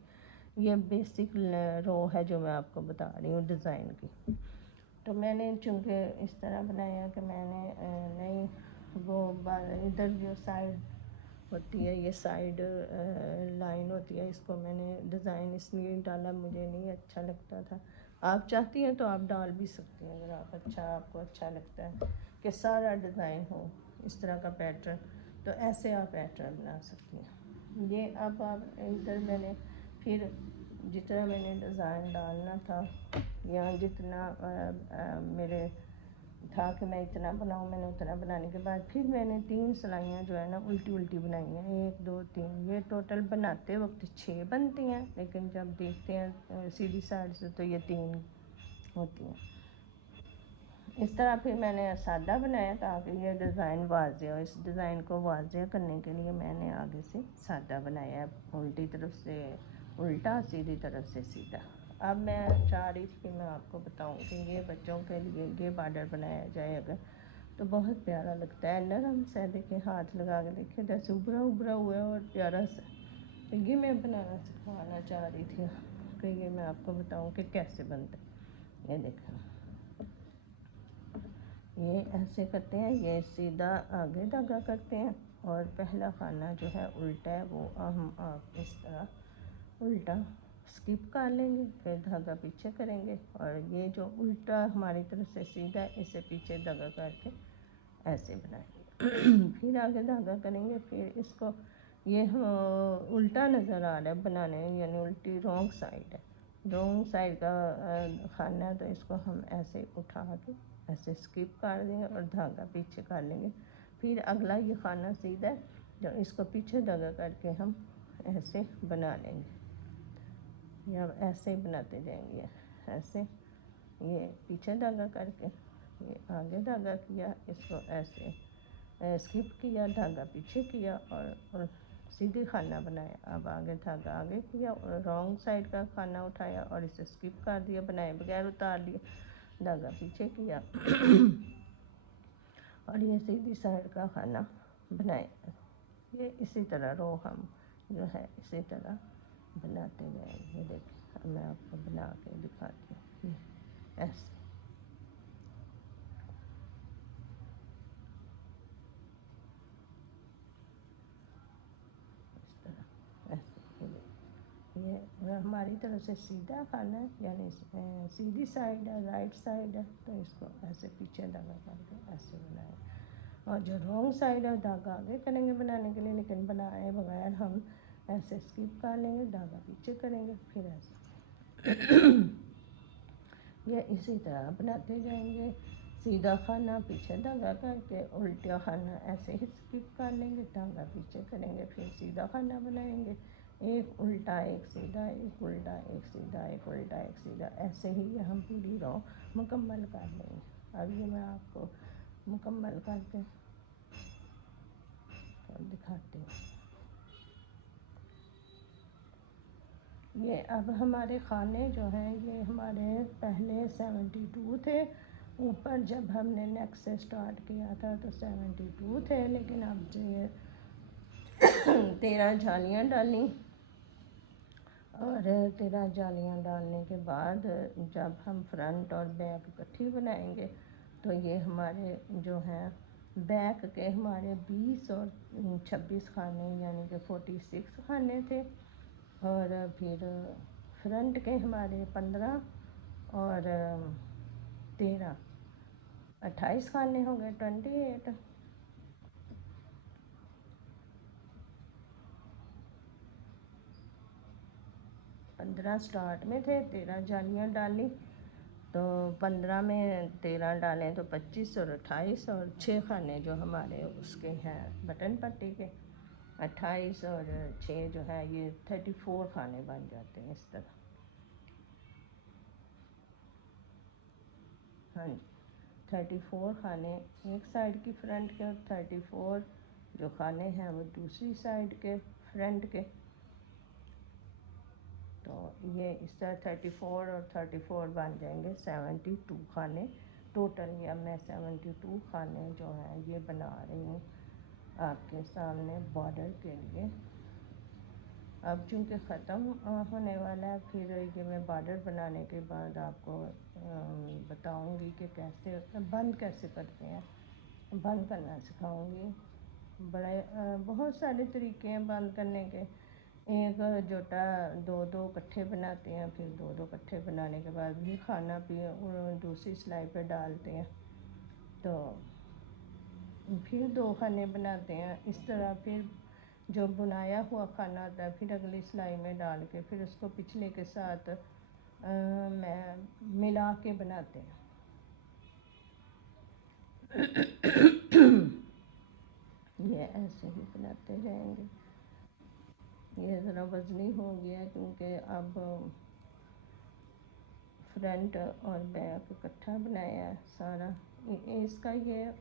ये बेसिक रो है जो मैं आपको बता रही हूँ डिज़ाइन की। तो मैंने चूँकि इस तरह बनाया कि मैंने नहीं वो इधर जो साइड होती है, ये साइड लाइन होती है, इसको मैंने डिज़ाइन इसलिए डाला, मुझे नहीं अच्छा लगता था। आप चाहती हैं तो आप डाल भी सकती हैं, अगर आपको अच्छा लगता है कि सारा डिज़ाइन हो इस तरह का पैटर्न, तो ऐसे आप पैटर्न बना सकती हैं। ये अब आप इधर मैंने फिर जितना मैंने डिज़ाइन डालना था या जितना मेरे था कि मैं इतना बनाऊँ, मैंने उतना बनाने के बाद फिर मैंने 3 सिलाइयाँ जो है ना उल्टी उल्टी बनाई हैं, 1 2 3। ये टोटल बनाते वक्त 6 बनती हैं, लेकिन जब देखते हैं सीधी साइड से तो ये 3 होती हैं। इस तरह फिर मैंने सादा बनाया ताकि ये डिज़ाइन वाज़ेह हो। इस डिज़ाइन को वाज़ेह करने के लिए मैंने आगे से सादा बनाया, उल्टी तरफ से उल्टा, सीधी तरफ से सीधा। अब मैं चाह रही थी कि मैं आपको बताऊं कि ये बच्चों के लिए ये बॉर्डर बनाया जाए अगर, तो बहुत प्यारा लगता है, नरम सा। देखें, हाथ लगा के देखें जैसे उभरा उभरा हुआ है और प्यारा सा। तो ये मैं बनाना सिखाना चाह रही थी कि ये मैं आपको बताऊं कि कैसे बनता है। ये देखें, ये ऐसे करते हैं, ये सीधा आगे धागा करते हैं और पहला खाना जो है उल्टा है वो हम आप इस तरह उल्टा स्किप कर लेंगे, फिर धागा पीछे करेंगे और ये जो उल्टा हमारी तरफ से सीधा है इसे पीछे धागा करके ऐसे बनाएंगे। फिर आगे धागा करेंगे, फिर इसको ये उल्टा नज़र आ रहा है बनाने में, यानी उल्टी रॉन्ग साइड है, रॉन्ग साइड का खाना है, तो इसको हम ऐसे उठा के ऐसे स्किप कर देंगे और धागा पीछे कर लेंगे। फिर अगला ये खाना सीधा है जो इसको पीछे धागा करके हम ऐसे बना लेंगे, या ऐसे ही बनाते जाएंगे। ऐसे ये पीछे धागा करके ये आगे धागा किया, इसको ऐसे स्किप किया, धागा पीछे किया और सीधी खाना बनाया। अब आगे धागा आगे किया और रॉन्ग साइड का खाना उठाया और इसे स्किप कर दिया, बनाए बगैर उतार दिया, धागा पीछे किया और ये सीधी साइड का खाना बनाया। ये इसी तरह रो हम जो है इसी तरह बनाते जाएंगे। देखिए, मैं आपको बना के दिखाती हूँ। ऐसे इस तरह ऐसे ये हमारी तरफ से सीधा खाना है, यानी सीधी साइड है, राइट साइड है, तो इसको ऐसे पीछे धागा करके ऐसे बनाए। और जो रॉन्ग साइड है धागा आगे करेंगे बनाने के लिए, लेकिन बनाए बगैर हम ऐसे स्किप कर लेंगे, धागा पीछे करेंगे, फिर ऐसे ये इसी तरह बनाते जाएंगे। सीधा खाना पीछे धागा करके, उल्टा खाना ऐसे ही स्किप कर लेंगे, धागा पीछे करेंगे, फिर सीधा खाना बनाएंगे, एक उल्टा एक सीधा, एक उल्टा एक सीधा, एक उल्टा एक सीधा, ऐसे ही हम पूरी रो मुकम्मल कर लेंगे। अब ये मैं आपको मुकम्मल करके दिखाती हूँ। ये अब हमारे खाने जो हैं ये हमारे पहले 72 थे, ऊपर जब हमने नेक से स्टार्ट किया था तो 72 थे, लेकिन अब ये 13 जालियाँ डाली और 13 जालियाँ डालने के बाद जब हम फ्रंट और बैक इकट्ठी बनाएंगे तो ये हमारे जो हैं बैक के हमारे 20 और 26 खाने, यानी कि 46 खाने थे, और फिर फ्रंट के हमारे 15 और 13 28 खाने हो गए, 28। 15 स्टार्ट में थे, 13 जालियाँ डाली, तो 15 में 13 डालें तो 25 और 28 और 6 खाने जो हमारे उसके हैं बटन पट्टी के, 28 और 6 जो है ये 34 खाने बन जाते हैं इस तरह। हाँ जी, 34 खाने एक साइड की फ्रंट के और 34 जो खाने हैं वो दूसरी साइड के फ्रंट के। तो ये इस तरह 34 और 34 बन जाएंगे 72 खाने टोटल। या मैं 72 खाने जो हैं ये बना रही हूँ आपके सामने बॉर्डर के लिए। अब चूँकि ख़त्म होने वाला है, फिर ये मैं बॉर्डर बनाने के बाद आपको बताऊँगी कि कैसे बंद कैसे करते हैं, बंद करना सिखाऊँगी। बहुत सारे तरीके हैं बंद करने के। एक जोटा दो दो इकट्ठे बनाते हैं, फिर दो दो इकट्ठे बनाने के बाद भी खाना भी दूसरी सिलाई पे डालते हैं, तो फिर दो खाने बनाते हैं इस तरह। फिर जो बुनाया हुआ खाना होता है फिर अगली सिलाई में डाल के फिर उसको पिछले के साथ मैं मिला के बनाते हैं। ये ऐसे ही बनाते जाएंगे। ये ज़रा वज़नी हो गया क्योंकि अब फ्रंट और बैक इकट्ठा बनाया है सारा। इसका ये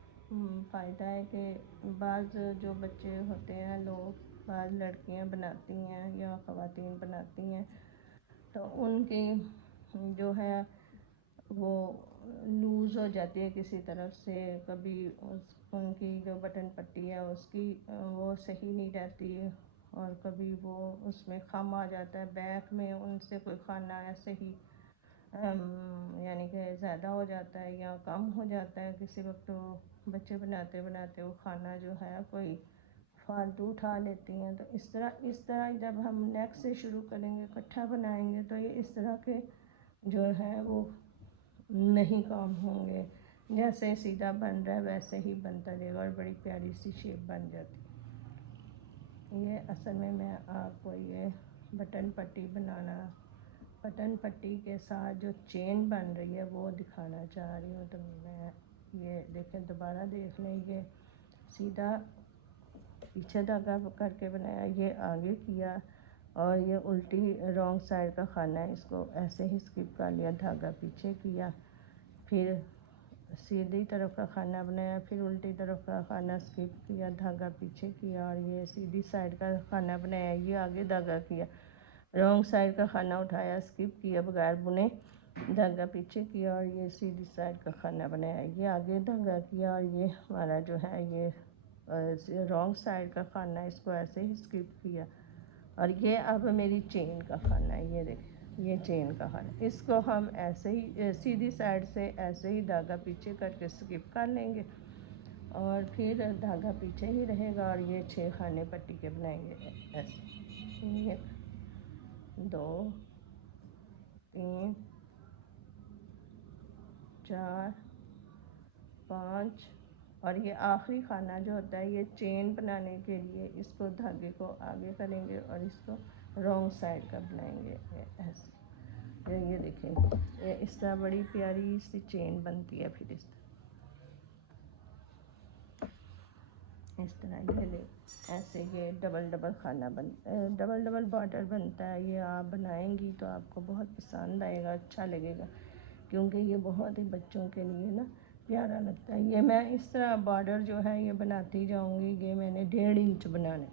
फ़ायदा है कि बाज़ जो बच्चे होते हैं लोग, बाज़ लड़कियां बनाती हैं या ख़वातीन बनाती हैं, तो उनकी जो है वो लूज़ हो जाती है किसी तरफ से। कभी उनकी जो बटन पट्टी है उसकी वो सही नहीं रहती है, और कभी वो उसमें खम आ जाता है। बैक में उनसे कोई खाना ऐसे ही यानी कि ज़्यादा हो जाता है या कम हो जाता है। किसी वक्त तो बच्चे बनाते बनाते वो खाना जो है कोई फालतू उठा लेती हैं। तो इस तरह जब हम नेक से शुरू करेंगे, इकट्ठा बनाएंगे, तो ये इस तरह के जो है वो नहीं काम होंगे। जैसे सीधा बन रहा है वैसे ही बनता रहेगा और बड़ी प्यारी सी शेप बन जाती है। ये असल में मैं आपको ये बटन पट्टी बनाना, बटन पट्टी के साथ जो चेन बन रही है वो दिखाना चाह रही हूँ। तो मैं ये देखें, दोबारा देख लें, ये सीधा पीछे धागा करके बनाया, ये आगे किया, और ये उल्टी रॉन्ग साइड का खाना है, इसको ऐसे ही स्किप कर लिया, धागा पीछे किया, फिर सीधी तरफ का खाना बनाया, फिर उल्टी तरफ का खाना स्किप किया, धागा पीछे किया, और ये सीधी साइड का खाना बनाया, ये आगे धागा किया, रॉन्ग साइड का खाना उठाया, स्किप किया बगैर बुने, धागा पीछे किया, और ये सीधी साइड का खाना बनाया, ये आगे धागा किया, और ये हमारा जो है ये रॉन्ग साइड का खाना है, इसको ऐसे ही स्किप किया। और ये अब मेरी चेन का खाना है, ये देखिए ये चेन का खाना, इसको हम ऐसे ही सीधी साइड से ऐसे ही धागा पीछे करके स्किप कर लेंगे, और फिर धागा पीछे ही रहेगा, और ये 6 खाने पट्टी के बनाएंगे ऐसे। 1 2 3 4 5, और ये आखिरी खाना जो होता है ये चेन बनाने के लिए, इसको धागे को आगे करेंगे और इसको रॉन्ग साइड का बनाएंगे ऐसे। ये देखें, ये इस तरह बड़ी प्यारी सी चेन बनती है। फिर इस तरह ये ऐसे ये डबल डबल खाना डबल डबल बॉर्डर बनता है। ये आप बनाएंगी तो आपको बहुत पसंद आएगा, अच्छा लगेगा, क्योंकि ये बहुत ही बच्चों के लिए ना प्यारा लगता है। ये मैं इस तरह बॉर्डर जो है ये बनाती जाऊंगी। ये मैंने 1.5 इंच बनाना,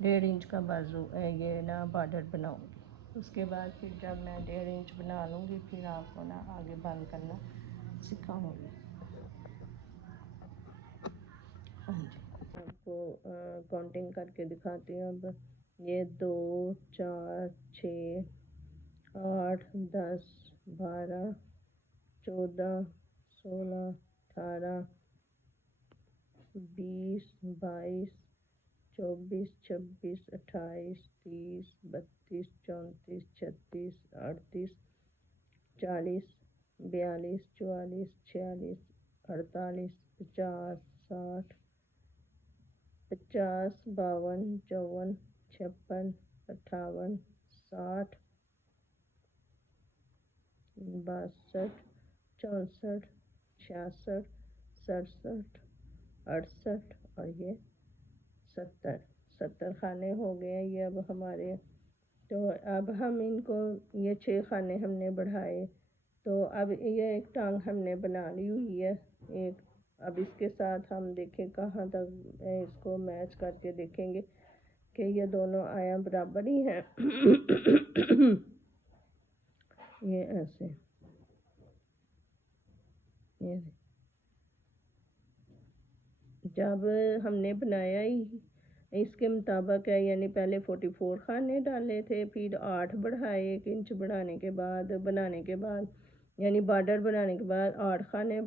1.5 इंच का बाजू ये ना बॉर्डर बनाऊंगी। उसके बाद फिर जब मैं 1.5 इंच बना लूँगी फिर आपको ना आगे बंद करना सिखाऊंगी। हाँ जी, आपको काउंटिंग करके दिखाती हूँ। अब ये 2 4 6 8 10 12 14 16 18 20 22 24 26 28 30 32 34 36 38 40 42 44 46 48 50 60 50 52 54 56 58 60 62 64 66 67 68 और ये 70 खाने हो गए हैं ये अब हमारे। तो अब हम इनको ये 6 खाने हमने बढ़ाए, तो अब ये एक टांग हमने बना ली हुई है, एक अब इसके साथ हम देखें कहाँ तक इसको मैच करके देखेंगे कि ये दोनों आया बराबर ही हैं। ये ऐसे, ये जब हमने बनाया ही इसके मुताबिक है, यानी पहले 44 खाने डाले थे, फिर 8 बढ़ाए 1 इंच बढ़ाने के बाद, बनाने के बाद, यानी बॉर्डर बनाने के बाद 8 खाने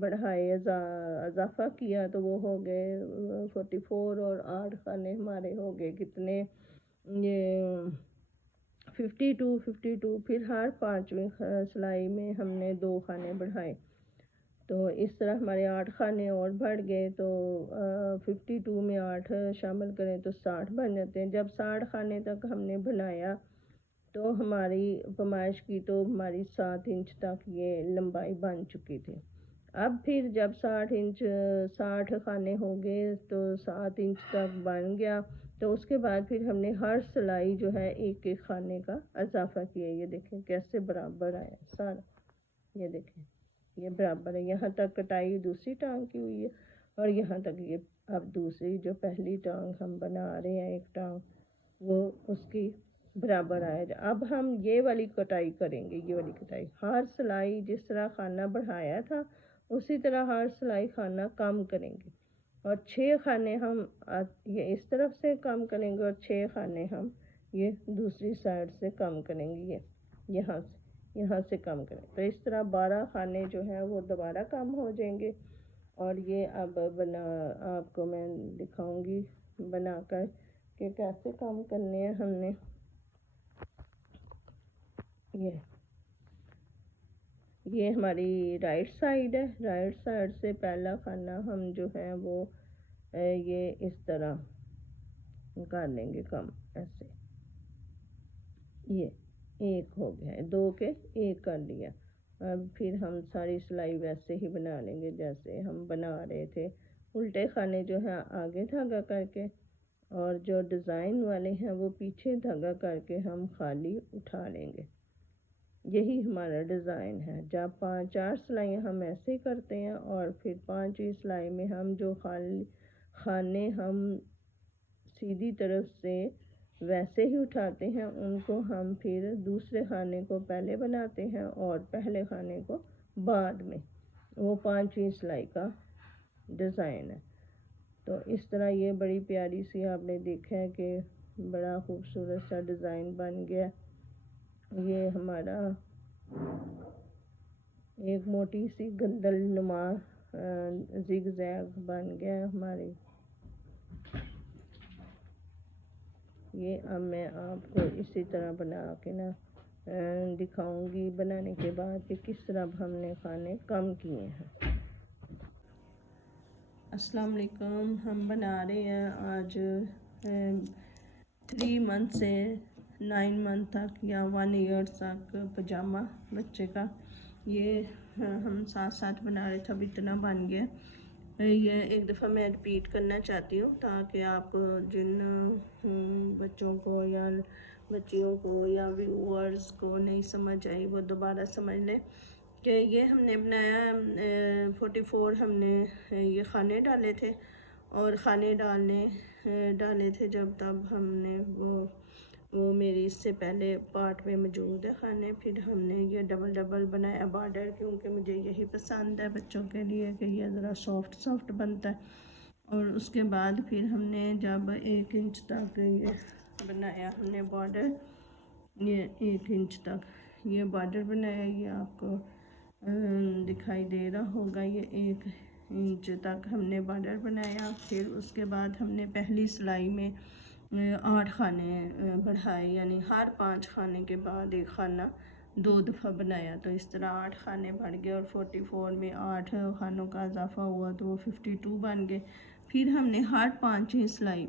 बढ़ाए, इजाफा किया तो वो हो गए 44, और 8 खाने हमारे हो गए कितने, ये 52। फिर हर 5वीं सिलाई में हमने 2 खाने बढ़ाए, तो इस तरह हमारे 8 खाने और बढ़ गए। तो 52 में 8 शामिल करें तो 60 बन जाते हैं। जब 60 खाने तक हमने बनाया तो हमारी पैमाइश की तो हमारी 7 इंच तक ये लंबाई बन चुकी थी। अब फिर जब 60 खाने हो गए तो 7 इंच तक बन गया, तो उसके बाद फिर हमने हर सिलाई जो है एक एक खाने का इजाफा किया। ये देखें कैसे बराबर आया सारा, ये देखें ये बराबर है। यहाँ तक कटाई दूसरी टांग की हुई है, और यहाँ तक ये अब दूसरी जो पहली टांग हम बना रहे हैं एक टांग, वो उसकी बराबर आएगा। अब हम ये वाली कटाई करेंगे, ये वाली कटाई हर सिलाई जिस तरह खाना बढ़ाया था उसी तरह हर सिलाई खाना कम करेंगे, और 6 खाने हम ये इस तरफ से कम करेंगे, और 6 खाने हम ये दूसरी साइड से कम करेंगे, ये यहाँ से कम करें। तो इस तरह 12 खाने जो हैं वो दोबारा कम हो जाएंगे। और ये अब आपको मैं दिखाऊंगी बनाकर कि कैसे कम करने हैं हमने। ये हमारी राइट साइड है, राइट साइड से पहला खाना हम जो है वो ये इस तरह कर लेंगे कम, ऐसे ये 1 हो गया है, 2 के 1 कर लिया। अब फिर हम सारी सिलाई वैसे ही बना लेंगे जैसे हम बना रहे थे, उल्टे खाने जो है आगे धागा करके, और जो डिज़ाइन वाले हैं वो पीछे धागा करके हम खाली उठा लेंगे। यही हमारा डिज़ाइन है। जब 4 सिलाइयाँ हम ऐसे ही करते हैं, और फिर 5वीं सिलाई में हम जो खाने हम सीधी तरफ से वैसे ही उठाते हैं, उनको हम फिर दूसरे खाने को पहले बनाते हैं और पहले खाने को बाद में। वो 5वीं सिलाई का डिज़ाइन है। तो इस तरह ये बड़ी प्यारी सी आपने देखा है कि बड़ा खूबसूरत सा डिज़ाइन बन गया। ये हमारा एक मोटी सी गंदल नुमा जिग जैग बन गया हमारी। ये अब मैं आपको इसी तरह बना के ना दिखाऊंगी बनाने के बाद कि किस तरह हमने खाने कम किए हैं। अस्सलाम वालेकुम। हम बना रहे हैं आज 3 मंथ से 9 मंथ तक या 1 ईयर तक पजामा बच्चे का। ये हम साथ बना रहे थे, अब इतना बन गया। ये एक दफ़ा मैं रिपीट करना चाहती हूँ ताकि आप जिन बच्चों को या बच्चियों को या व्यूअर्स को नहीं समझ आई वो दोबारा समझ लें कि ये हमने बनाया 44 हमने ये खाने डाले थे, और खाने डाले थे जब तब हमने वो मेरी इससे पहले पार्ट में मौजूद है खाने। फिर हमने ये डबल बनाया बॉर्डर, क्योंकि मुझे यही पसंद है बच्चों के लिए कि ये ज़रा सॉफ्ट बनता है। और उसके बाद फिर हमने जब 1 इंच तक ये बनाया हमने बॉर्डर, ये 1 इंच तक ये बॉर्डर बनाया, ये आपको दिखाई दे रहा होगा। ये 1 इंच तक हमने बॉर्डर बनाया। फिर उसके बाद हमने पहली सिलाई में 8 खाने बढ़ाए, यानी हर 5 खाने के बाद एक खाना 2 दफ़ा बनाया, तो इस तरह 8 खाने बढ़ गए। और 44 में 8 खानों का इजाफा हुआ तो वो 52 बन गए। फिर हमने हर 5वीं सिलाई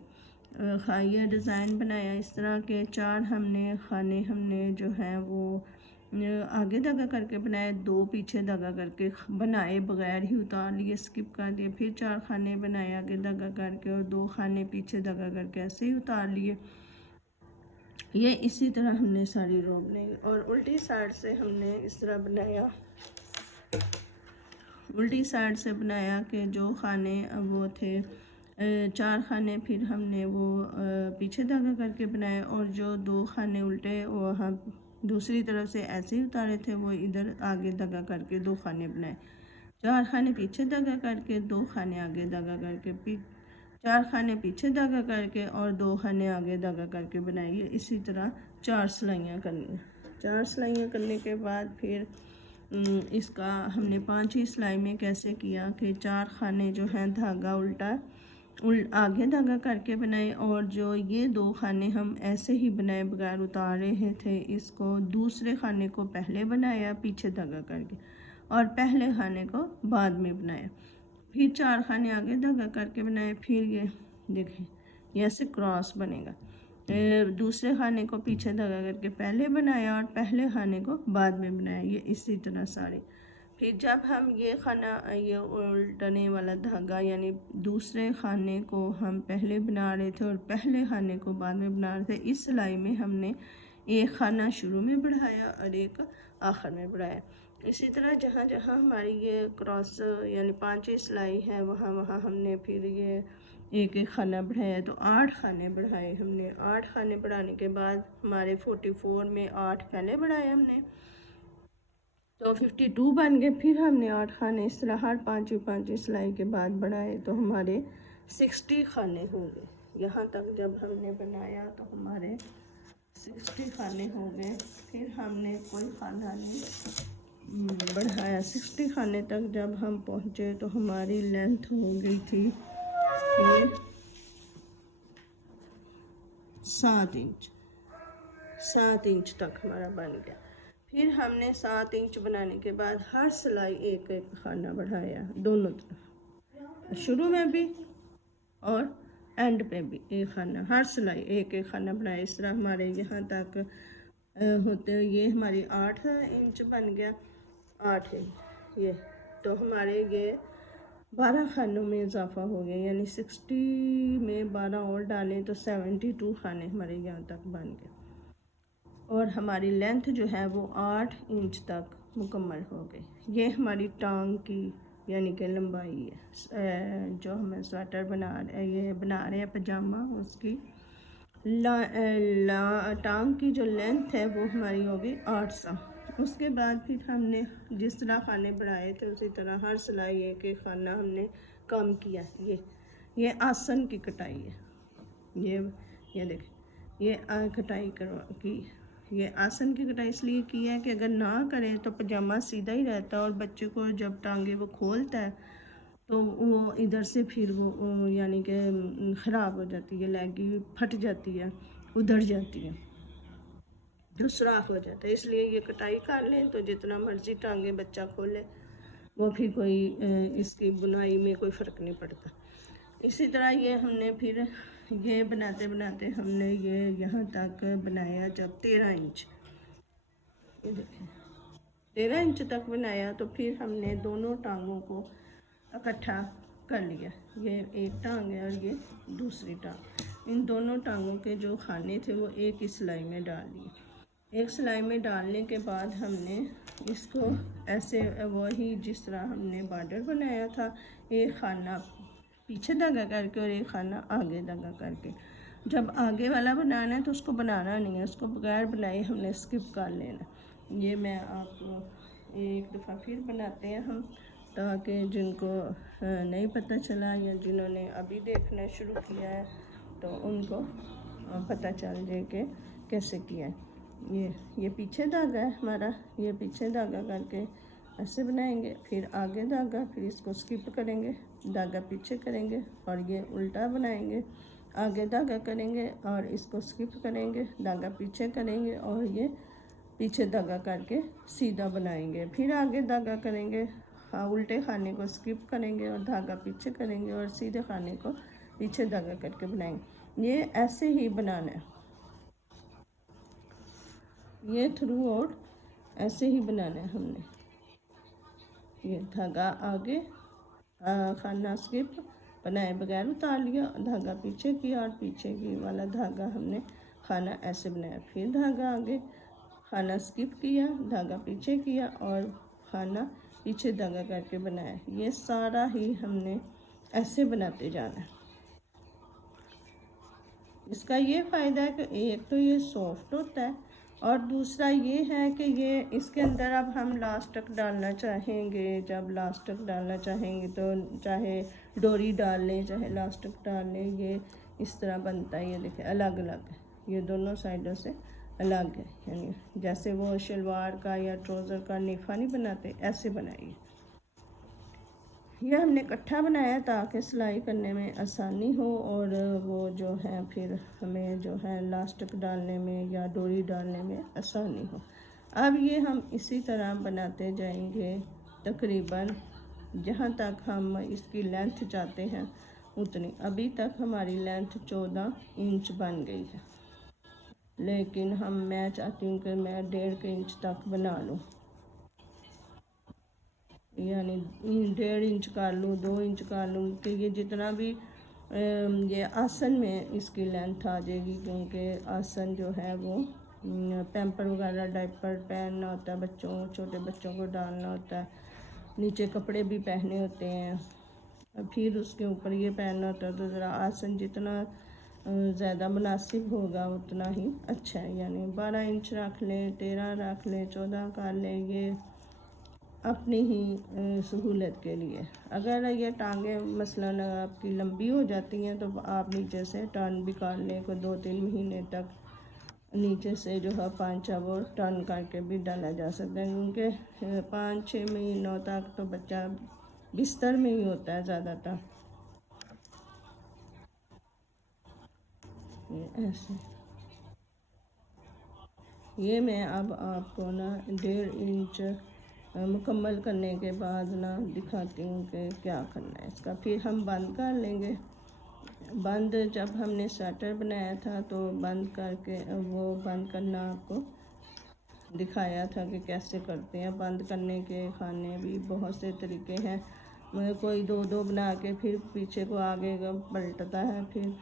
ये डिज़ाइन बनाया इस तरह के 4 खाने हमने जो है वो आगे धागा करके बनाए, 2 पीछे धागा करके बनाए बगैर ही उतार लिए, स्किप कर दिए। फिर 4 खाने बनाए आगे धागा करके, और 2 खाने पीछे धागा करके ऐसे ही उतार लिए। ये इसी तरह हमने सारी रो बनाई। और उल्टी साइड से हमने इस तरह बनाया, उल्टी साइड से बनाया कि जो खाने वो थे 4 खाने, फिर हमने वो पीछे धागा करके बनाए, और जो 2 खाने उल्टे वो हम दूसरी तरफ से ऐसे ही उतारे थे, वो इधर आगे धागा करके 2 खाने बनाए। 4 खाने पीछे धागा करके, 2 खाने आगे धागा करके, 4 खाने पीछे धागा करके और 2 खाने आगे धागा करके बनाइए। इसी तरह 4 सिलाइयाँ करनी है। 4 सिलाइयाँ करने के बाद फिर इसका हमने 5वीं सिलाई में कैसे किया कि 4 खाने जो हैं धागा उल्टा आगे धागा करके बनाए, और जो ये 2 खाने हम ऐसे ही बनाए बगैर उतार रहे थे, इसको दूसरे खाने को पहले बनाया पीछे धागा करके, और पहले खाने को बाद में बनाया। फिर 4 खाने आगे धागा करके बनाए। फिर ये देखें, ये ऐसे क्रॉस बनेगा। दूसरे खाने को पीछे धागा करके पहले बनाया और पहले खाने को बाद में बनाया, ये इसी तरह सारे। फिर जब हम ये खाना, ये उल्टने वाला धागा यानी दूसरे खाने को हम पहले बना रहे थे और पहले खाने को बाद में बना रहे थे, इस सिलाई में हमने एक खाना शुरू में बढ़ाया और एक आखिर में बढ़ाया। इसी तरह जहाँ जहाँ हमारी ये क्रॉस यानी 5वीं सिलाई है, वहाँ वहाँ हमने फिर ये एक एक खाना बढ़ाया, तो 8 खाने बढ़ाए हमने। 8 खाने बढ़ाने के बाद हमारे 44 में 8 पहले बढ़ाए हमने, तो 52 बन गए। फिर हमने 8 खाने इस तरह हर 5वीं सिलाई के बाद बढ़ाए, तो हमारे 60 खाने हो गए। यहाँ तक जब हमने बनाया तो हमारे 60 खाने हो गए। फिर हमने कोई खाना नहीं बढ़ाया। 60 खाने तक जब हम पहुँचे तो हमारी लेंथ हो गई थी 7 इंच। 7 इंच तक हमारा बन गया। फिर हमने 7 इंच बनाने के बाद हर सिलाई एक एक खाना बढ़ाया, दोनों तरफ, शुरू में भी और एंड पे भी एक खाना, हर सिलाई एक एक खाना बनाया। इस तरह हमारे यहाँ तक होते ये हमारी 8 इंच बन गया। 8 इंच ये, तो हमारे ये 12 खानों में इजाफा हो गया, यानी 60 में 12 और डालें तो 72 खाने हमारे यहाँ तक बन गए। और हमारी लेंथ जो है वो 8 इंच तक मुकम्मल हो गई। ये हमारी टांग की यानी कि लंबाई है। जो हमें स्वेटर बना रहे हैं पजामा, उसकी टांग की जो लेंथ है वो हमारी होगी 800। उसके बाद फिर हमने जिस तरह खाने बढ़ाए थे उसी तरह हर सिलाई एक एक खाना हमने कम किया। ये आसन की कटाई है। ये देखें, ये कटाई की। ये आसन की कटाई इसलिए की है कि अगर ना करें तो पजामा सीधा ही रहता है, और बच्चे को जब टांगे वो खोलता है तो वो इधर से फिर वो यानी कि ख़राब हो जाती है, लेगी फट जाती है, उधड़ जाती है, जो सुराख हो जाता है। इसलिए ये कटाई कर लें तो जितना मर्ज़ी टांगे बच्चा खोले, वो फिर कोई इसकी बुनाई में कोई फ़र्क नहीं पड़ता। इसी तरह ये हमने फिर ये बनाते बनाते हमने ये यहाँ तक बनाया जब 13 इंच, ये देखें 13 इंच तक बनाया, तो फिर हमने दोनों टांगों को इकट्ठा कर लिया। ये एक टांग है और ये दूसरी टांग। इन दोनों टांगों के जो खाने थे वो एक ही सिलाई में डाल लिए। एक सिलाई में डालने के बाद हमने इसको ऐसे वही जिस तरह हमने बॉर्डर बनाया था, एक खाना पीछे धागा करके और एक खाना आगे धागा करके। जब आगे वाला बनाना है तो उसको बनाना नहीं है, उसको बगैर बनाए हमने स्किप कर लेना। ये मैं आपको एक दफ़ा फिर बनाते हैं हम, ताकि जिनको नहीं पता चला या जिन्होंने अभी देखना शुरू किया है तो उनको पता चल जाए कि कैसे किया है। ये पीछे धागा है हमारा, ये पीछे धागा करके ऐसे बनाएंगे, फिर आगे धागा, फिर इसको स्किप करेंगे, धागा पीछे करेंगे और ये उल्टा बनाएंगे, आगे धागा करेंगे और इसको स्किप करेंगे, धागा पीछे करेंगे और ये पीछे धागा करके सीधा बनाएंगे, फिर आगे धागा करेंगे, उल्टे खाने को स्किप करेंगे और धागा पीछे करेंगे और सीधे खाने को पीछे धागा करके बनाएंगे। ये ऐसे ही बनाना है, ये थ्रू आउट ऐसे ही बनाना है हमने। ये धागा आगे, खाना स्किप बनाए बगैर उतार लिया, धागा पीछे किया और पीछे की वाला धागा हमने खाना ऐसे बनाया, फिर धागा आगे, खाना स्किप किया, धागा पीछे किया और खाना पीछे धागा करके बनाया। ये सारा ही हमने ऐसे बनाते जाना है। इसका ये फ़ायदा है कि एक तो ये सॉफ्ट होता है और दूसरा ये है कि ये इसके अंदर अब हम लास्टिक डालना चाहेंगे, जब लास्टिक डालना चाहेंगे तो चाहे डोरी डाल लें चाहे लास्टिक डाल लें, ये इस तरह बनता है। ये देखें अलग अलग है, ये दोनों साइडों से अलग है, यानी जैसे वो शलवार का या ट्राउज़र का नेफा नहीं बनाते ऐसे बनाइए। यह हमने इकट्ठा बनाया ताकि सिलाई करने में आसानी हो और वो जो है फिर हमें जो है लास्टिक डालने में या डोरी डालने में आसानी हो। अब ये हम इसी तरह बनाते जाएंगे तकरीबन जहाँ तक हम इसकी लेंथ चाहते हैं उतनी। अभी तक हमारी लेंथ 14 इंच बन गई है, लेकिन मैं चाहती हूँ कि मैं 1.5 इंच तक बना लूँ, यानी 1.5 इंच कर लूँ, 2 इंच कर लूँ कि ये जितना भी ये आसन में इसकी लेंथ आ जाएगी, क्योंकि आसन जो है वो पैम्पर वगैरह डायपर पहनना होता है बच्चों, छोटे बच्चों को डालना होता है, नीचे कपड़े भी पहने होते हैं, फिर उसके ऊपर ये पहनना होता है। तो ज़रा आसन जितना ज़्यादा मुनासिब होगा उतना ही अच्छा है, यानी 12 इंच रख लें, 13 रख लें, 14 कर लें, ये अपनी ही सहूलत के लिए। अगर ये टांगें मसलन आपकी लंबी हो जाती हैं तो आप नीचे से टर्न भी कर लें, कोई 2-3 महीने तक नीचे से जो है पांचा वो टर्न करके भी डाला जा सकता है, क्योंकि 5-6 महीनों तक तो बच्चा बिस्तर में ही होता है ज़्यादातर। ये ऐसे ये मैं अब आपको ना 1.5 इंच मुकम्मल करने के बाद ना दिखाती हूँ कि क्या करना है इसका। फिर हम बंद कर लेंगे। बंद जब हमने स्वेटर बनाया था तो बंद करके वो बंद करना आपको दिखाया था कि कैसे करते हैं। बंद करने के खाने भी बहुत से तरीके हैं, मगर कोई 2-2 बना के फिर पीछे को आगे पलटता है, फिर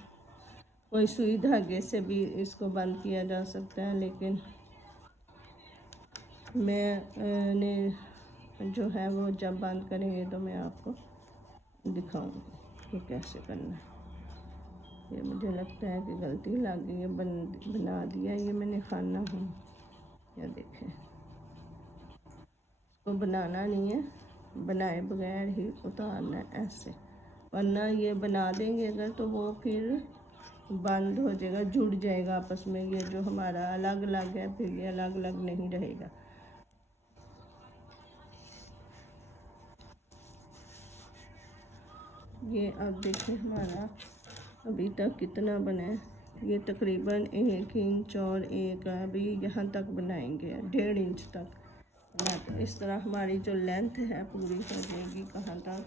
कोई सुई धागे से भी इसको बंद किया जा सकता है। लेकिन मैंने जो है वो जब बंद करेंगे तो मैं आपको दिखाऊंगी कि कैसे करना है। ये मुझे लगता है कि गलती लग गई है, बना दिया ये मैंने खाना हूँ। या देखें, इसको बनाना नहीं है, बनाए बगैर ही उतारना है ऐसे, वरना ये बना देंगे अगर तो वो फिर बंद हो जाएगा, जुड़ जाएगा आपस में। ये जो हमारा अलग अलग है फिर ये अलग अलग नहीं रहेगा। ये अब देखें हमारा अभी तक कितना बना है। ये तकरीबन 1 इंच और एक अभी यहाँ तक बनाएंगे 1.5 इंच तक। तो इस तरह हमारी जो लेंथ है पूरी हो जाएगी। कहाँ तक?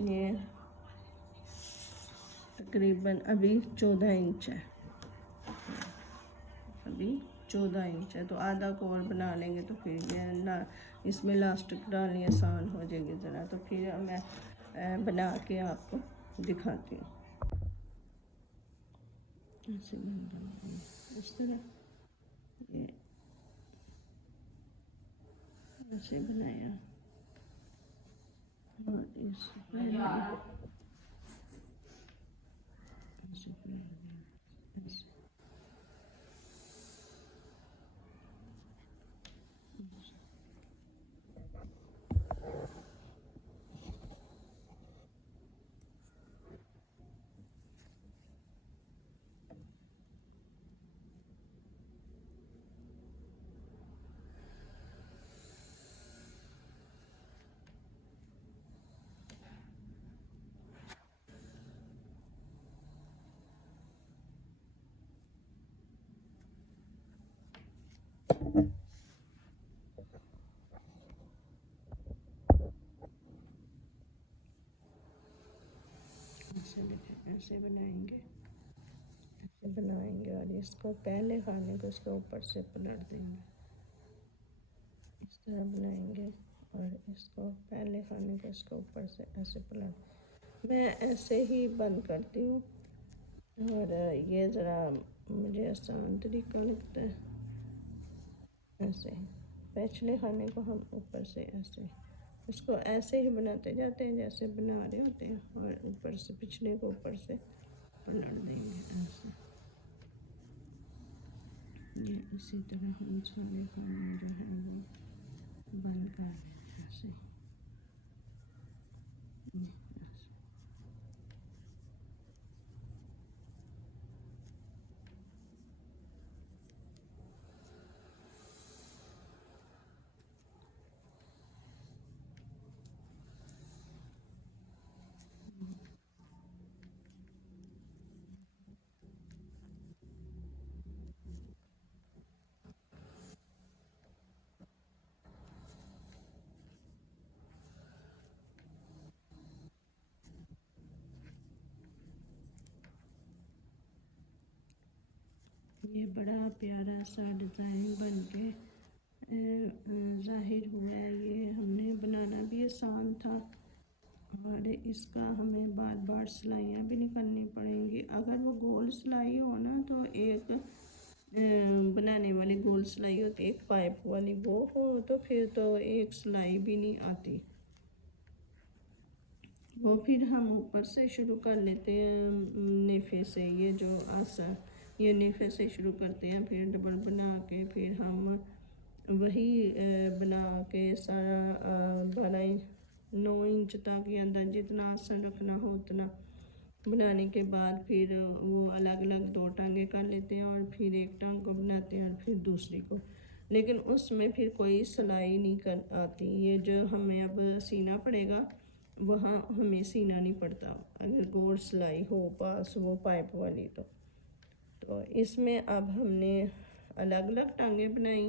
ये तकरीबन अभी 14 इंच है, अभी 14 इंच है। तो आधा कोर बना लेंगे तो फिर ये इसमें लास्टिक डालनी आसान हो जाएगी ज़रा। तो फिर मैं बना के आपको दिखाती हूँ। ऐसे इस तरह ये ऐसे बनाया और ऐसे ऐसे बनाएंगे, ऐसे बनाएंगे और इसको पहले खाने को इसके ऊपर से पलट देंगे। इस तरह बनाएंगे और इसको पहले खाने को इसके ऊपर से ऐसे पलट। मैं ऐसे ही बंद करती हूँ और ये ज़रा मुझे आसान तरीका लगता है ऐसे। पिछले खाने को हम ऊपर से ऐसे इसको ऐसे ही बनाते जाते हैं जैसे बना रहे होते हैं, और ऊपर से पिछले को ऊपर से पलट देंगे ऐसे। ये इसी तरह हम सारे खाने जो है वो बंद कर दें ऐसे। ये बड़ा प्यारा सा डिज़ाइन बन के ज़ाहिर हुआ है। ये हमने बनाना भी आसान था और इसका हमें बार बार सिलाइयाँ भी नहीं करनी पड़ेंगी। अगर वो गोल सिलाई हो ना तो एक बनाने वाली गोल सिलाई होती है, एक पाइप वाली, वो हो तो फिर तो एक सिलाई भी नहीं आती। वो फिर हम ऊपर से शुरू कर लेते हैं नेफे से। ये जो आसन ये नेफे से शुरू करते हैं, फिर डबल बना के फिर हम वही बना के सारा 9 इंच तक या अंदर जितना आसन रखना हो उतना बनाने के बाद फिर वो अलग अलग 2 टांगे कर लेते हैं और फिर एक टांग को बनाते हैं और फिर दूसरी को। लेकिन उसमें फिर कोई सिलाई नहीं कर आती। ये जो हमें अब सीना पड़ेगा वहाँ हमें सीना नहीं पड़ता अगर गोल सिलाई हो पास वो पाइप वाली। तो इसमें अब हमने अलग अलग टांगे बनाई,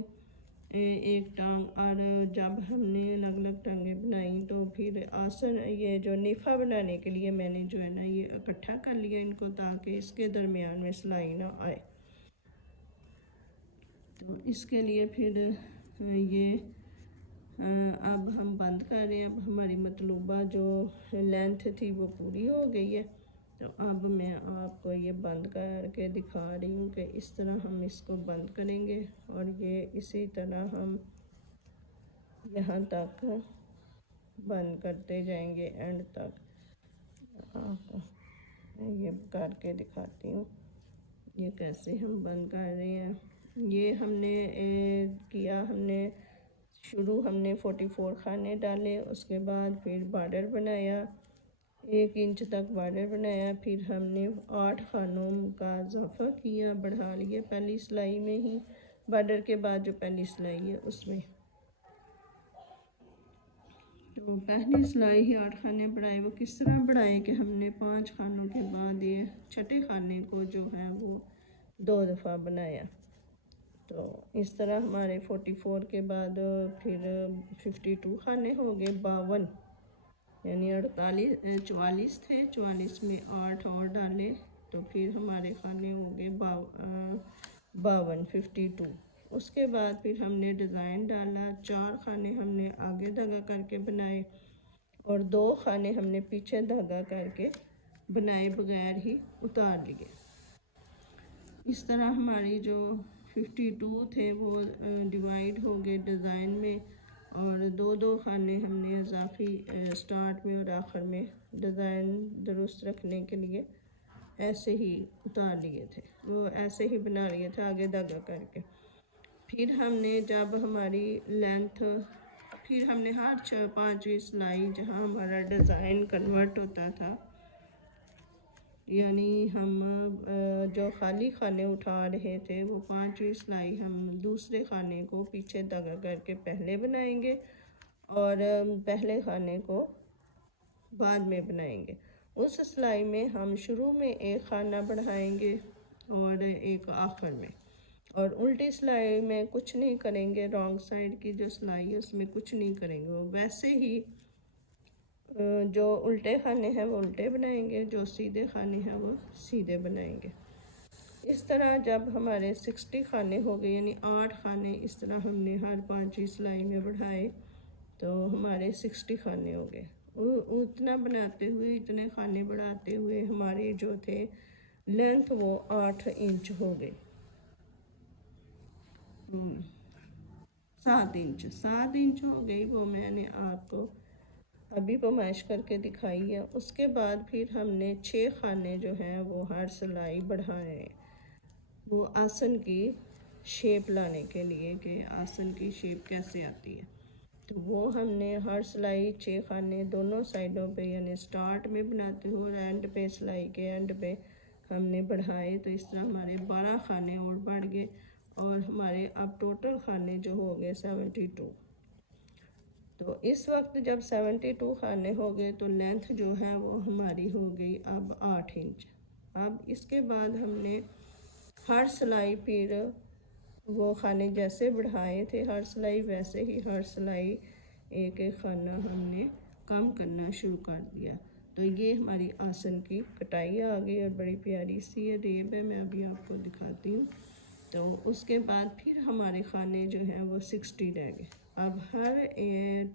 एक टांग, और जब हमने अलग अलग टांगे बनाई तो फिर आसन ये जो नेफा बनाने के लिए मैंने जो है ना ये इकट्ठा कर लिया इनको, ताकि इसके दरमियान में सिलाई ना आए। तो इसके लिए फिर ये अब हम बंद कर रहे हैं। अब हमारी मतलूबा जो लेंथ थी वो पूरी हो गई है। तो अब मैं आपको ये बंद करके दिखा रही हूँ कि इस तरह हम इसको बंद करेंगे और ये इसी तरह हम यहाँ तक बंद करते जाएंगे एंड तक। आपको ये करके दिखाती हूँ ये कैसे हम बंद कर रहे हैं। ये हमने किया, हमने शुरू हमने 44 खाने डाले, उसके बाद फिर बॉर्डर बनाया, 1 इंच तक बॉर्डर बनाया, फिर हमने 8 खानों का इजाफा किया, बढ़ा लिया पहली सिलाई में ही, बॉर्डर के बाद जो पहली सिलाई है उसमें। तो पहली सिलाई ही 8 खाने बढ़ाए। वो किस तरह बढ़ाए कि हमने 5 खानों के बाद ये छठे खाने को जो है वो 2 दफ़ा बनाया। तो इस तरह हमारे 44 के बाद फिर 52 खाने हो गए, 52 यानी 44 थे, 44 में 8 और डाले तो फिर हमारे खाने हो गए 52 52। उसके बाद फिर हमने डिज़ाइन डाला, 4 खाने हमने आगे धागा करके बनाए और 2 खाने हमने पीछे धागा करके बनाए बगैर ही उतार लिए। इस तरह हमारी जो 52 थे वो डिवाइड हो गए डिज़ाइन में, और 2 खाने हमने इजाफी स्टार्ट में और आखिर में डिज़ाइन दुरुस्त रखने के लिए ऐसे ही उतार लिए थे, वो ऐसे ही बना लिए थे आगे धागा करके। फिर हमने जब हमारी लेंथ, फिर हमने हर 5वीं सिलाई जहाँ हमारा डिज़ाइन कन्वर्ट होता था, यानी हम जो खाली खाने उठा रहे थे वो 5वीं सिलाई हम दूसरे खाने को पीछे धागा करके पहले बनाएंगे और पहले खाने को बाद में बनाएंगे। उस सिलाई में हम शुरू में एक खाना बढ़ाएंगे और एक आखिर में, और उल्टी सिलाई में कुछ नहीं करेंगे। रॉन्ग साइड की जो सिलाई है उसमें कुछ नहीं करेंगे, वो वैसे ही जो उल्टे खाने हैं वो उल्टे बनाएंगे, जो सीधे खाने हैं वो सीधे बनाएंगे। इस तरह जब हमारे 60 खाने हो गए, यानी 8 खाने इस तरह हमने हर 5वीं सिलाई में बढ़ाए तो हमारे 60 खाने हो गए। उतना बनाते हुए, इतने खाने बढ़ाते हुए हमारे जो थे लेंथ वो 8 इंच हो गई। 7 इंच हो गई, वो मैंने आपको अभी पैमाइश करके दिखाई है। उसके बाद फिर हमने 6 खाने जो हैं वो हर सिलाई बढ़ाए हैं, वो आसन की शेप लाने के लिए कि आसन की शेप कैसे आती है। तो वो हमने हर सिलाई 6 खाने दोनों साइडों पे, यानी स्टार्ट में बनाते हो और एंड पे, सिलाई के एंड पे हमने बढ़ाए। तो इस तरह हमारे 12 खाने और बढ़ गए और हमारे अब टोटल खाने जो हो गए 72। तो इस वक्त जब 72 खाने हो गए तो लेंथ जो है वो हमारी हो गई अब 8 इंच। अब इसके बाद हमने हर सिलाई फिर वो खाने जैसे बढ़ाए थे हर सिलाई, वैसे ही हर सिलाई एक एक खाना हमने कम करना शुरू कर दिया। तो ये हमारी आसन की कटाई आ गई और बड़ी प्यारी सी रेब है, मैं अभी आपको दिखाती हूँ। तो उसके बाद फिर हमारे खाने जो हैं वो 60 रह गए। अब हर एक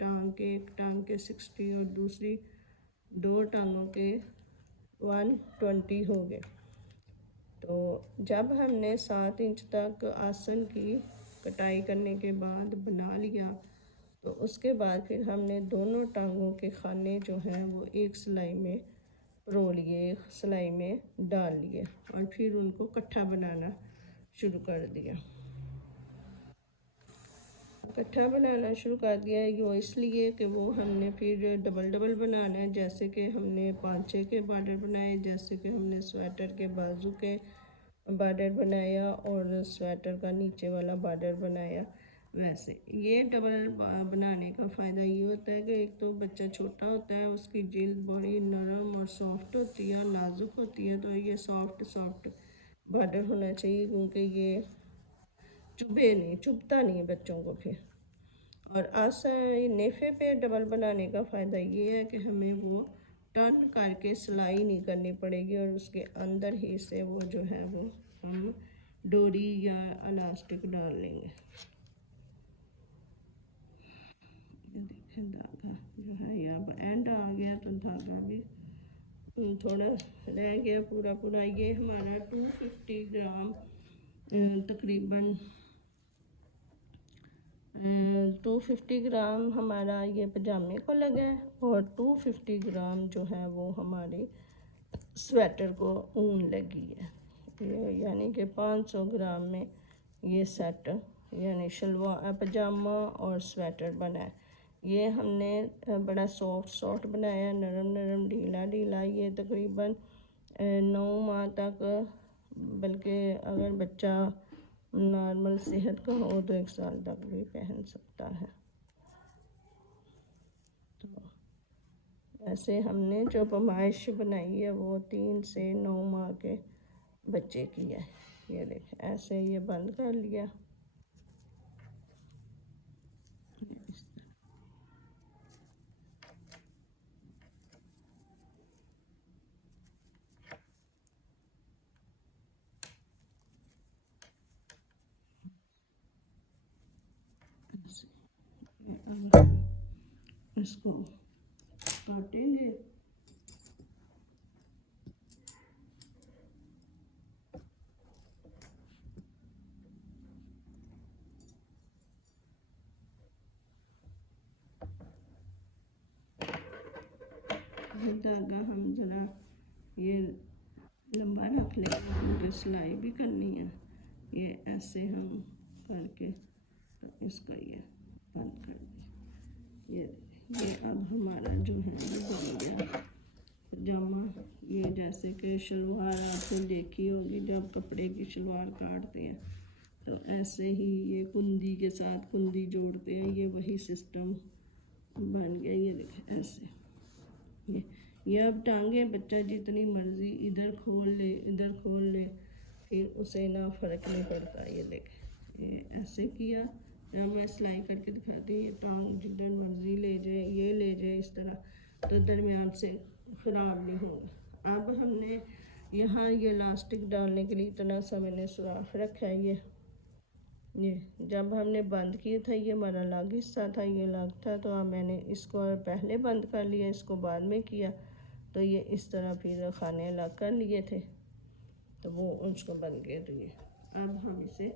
टांग के 60 और दूसरी 2 टांगों के 120 हो गए। तो जब हमने 7 इंच तक आसन की कटाई करने के बाद बना लिया, तो उसके बाद फिर हमने दोनों टांगों के खाने जो हैं वो एक सिलाई में रो लिए, एक सिलाई में डाल लिए और फिर उनको इकट्ठा बनाना शुरू कर दिया। इकट्ठा बनाना शुरू कर दिया वो इसलिए कि वो हमने फिर डबल डबल बनाना है। जैसे कि हमने पांचे के बॉर्डर बनाए, जैसे कि हमने स्वेटर के बाजू के बॉर्डर बनाया और स्वेटर का नीचे वाला बॉर्डर बनाया, वैसे ये डबल बनाने का फ़ायदा ये होता है कि एक तो बच्चा छोटा होता है, उसकी जिल्द बड़ी नरम और सॉफ्ट होती है, नाजुक होती है। तो ये सॉफ्ट बॉर्डर होना चाहिए क्योंकि ये चुभता नहीं बच्चों को फिर। और आसान नेफे पे डबल बनाने का फ़ायदा ये है कि हमें वो टर्न करके सिलाई नहीं करनी पड़ेगी और उसके अंदर ही से वो जो है वो हम डोरी या इलास्टिक डाल लेंगे। ये देखें धागा जो है ये अब एंड आ गया, तो धागा भी थोड़ा रह गया पूरा। ये हमारा 250 ग्राम तकरीबन 250 ग्राम हमारा ये पजामे को लगा है और 250 ग्राम जो है वो हमारे स्वेटर को ऊन लगी है। ये यानी कि 500 ग्राम में ये सेट यानी शलवार पजामा और स्वेटर बना है। ये हमने बड़ा सॉफ्ट बनाया, नरम ढीला। ये तकरीबन 9 माह तक, बल्कि अगर बच्चा नॉर्मल सेहत का हो तो 1 साल तक भी पहन सकता है। तो ऐसे हमने जो पैमाइश बनाई है वो 3 से 9 माह के बच्चे की है। ये देखें ऐसे ये बंद कर लिया। अब इसको काटेंगे। धागा हम ज़रा ये लंबा रख लेंगे क्योंकि सिलाई भी करनी है। ये ऐसे हम करके तो इसको ये बंद कर दें। ये अब हमारा जो है वो बन गया पजामा। ये जैसे कि शलवार आपने देखी होगी, जब कपड़े की शलवार काटते हैं तो ऐसे ही ये कुंदी के साथ कुंदी जोड़ते हैं, ये वही सिस्टम बन गया। ये देखें ऐसे ये अब टांगे बच्चा जितनी मर्जी इधर खोल ले फिर उसे ना फ़र्क नहीं पड़ता। ये देखें ये ऐसे किया, मैं सिलाई करके दिखाती हूँ। ये टांग जिधर मर्जी ले जाए, ये ले जाए इस तरह, तो दरमियान से ख़राब नहीं होगा। अब हमने यहाँ ये इलास्टिक डालने के लिए इतना सा मैंने सुराख रखा है। ये जब हमने बंद किया था ये हमारा अलग हिस्सा था, ये अलग था, तो अब मैंने इसको पहले बंद कर लिया, इसको बाद में किया। तो ये इस तरह फिर खाने अलग कर लिए थे तो वो उसको बन गए। तो ये अब हम इसे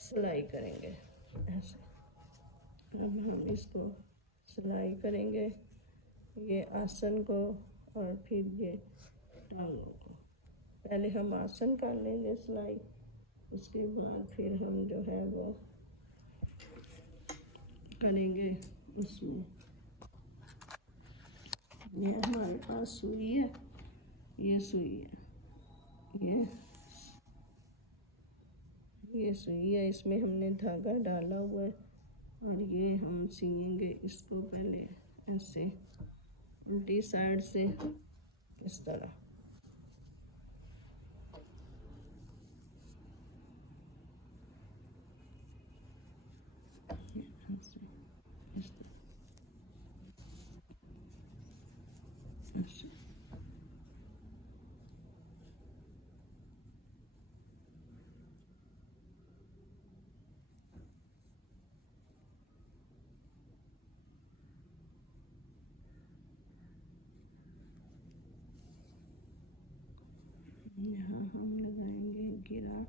सिलाई करेंगे ऐसे। अब हम इसको सिलाई करेंगे, ये आसन को और फिर ये टांगों को। पहले हम आसन कर लेंगे सिलाई, उसके बाद फिर हम जो है वो करेंगे उसमें। ये हमारे पास सुई है, ये सुई है, ये सुई है, इसमें हमने धागा डाला हुआ है और ये हम सिएंगे इसको पहले ऐसे उल्टी साइड से इस तरह। ऐसे, इस तरह, ऐसे। यहाँ हम लगाएंगे गिरा,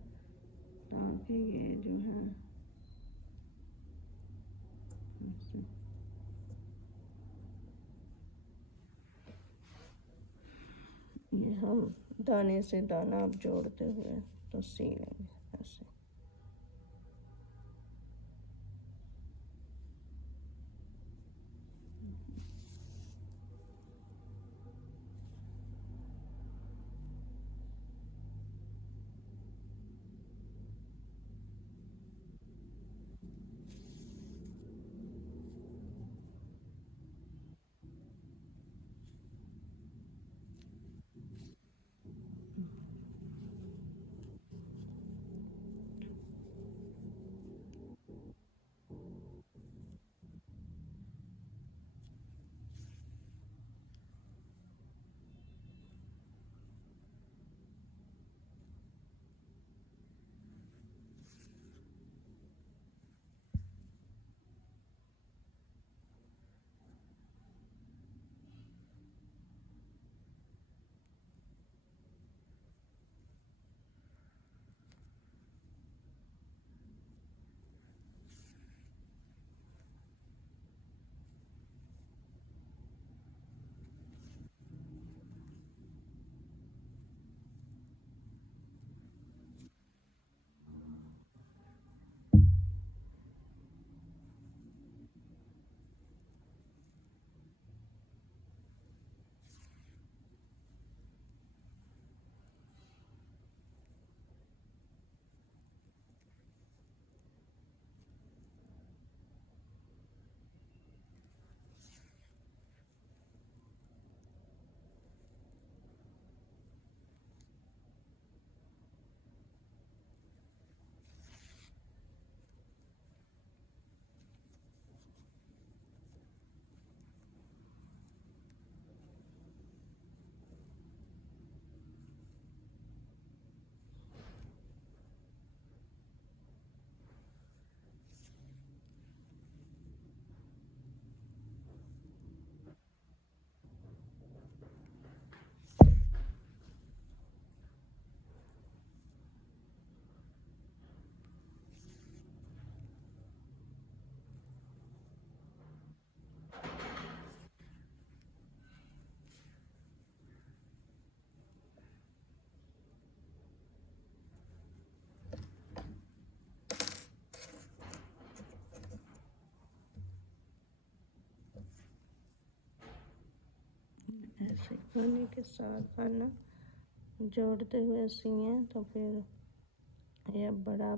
ताकि ये जो है ऐसे। ये हम दाने से दाना अब जोड़ते हुए तो सी लेंगे ऐसे। ऐसे खाने के साथ खाना जोड़ते हुए सिए तो फिर यह बड़ा,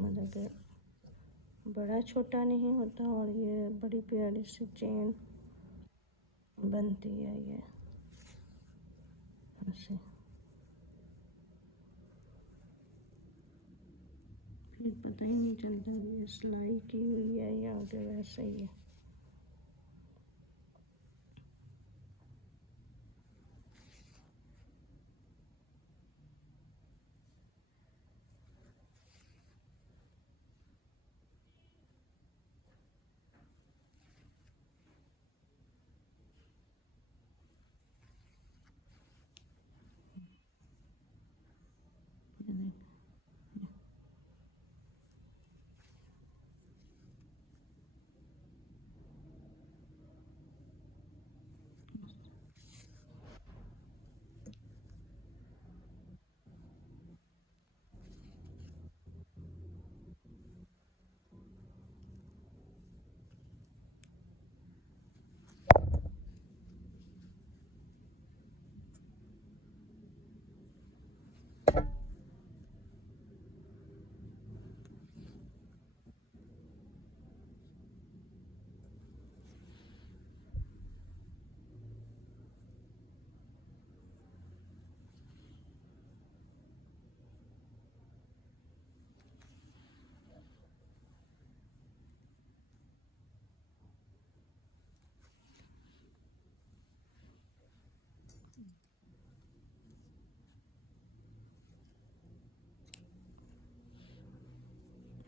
मतलब कि बड़ा छोटा नहीं होता और ये बड़ी प्यारी सी चेन बनती है ये ऐसे। फिर पता ही नहीं चलता ये सिलाई की हुई है या फिर वैसे ही है।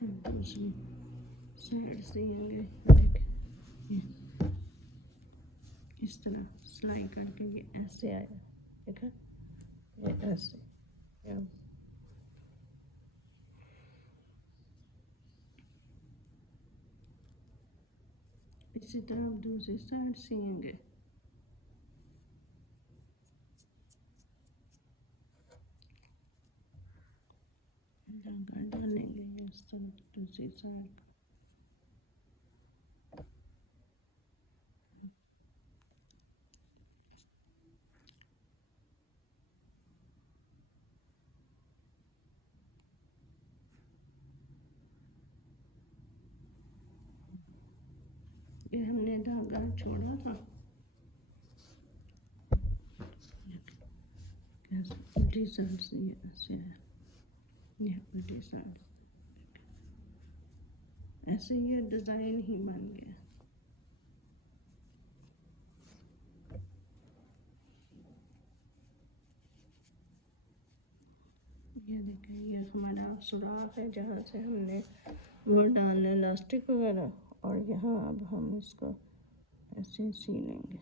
दूसरी साइड सिलेंगे। देख ये इस तरह सिलाई करके ये ऐसे आएगा, देखा ये ऐसे। इसी तरह दूसरी साइड सिलेंगे। धागा डालेंगे इस तरह दूसरी साइड। ये हमने धागा छोड़ा था, उल्टी साइड से ये ऐसे है, ये उल्टी साइड ऐसे ये डिज़ाइन ही बन गया। ये देखिए ये हमारा सुराख है जहाँ से हमने वो डालना इलास्टिक वगैरह, और यहाँ अब हम इसको ऐसे सी लेंगे।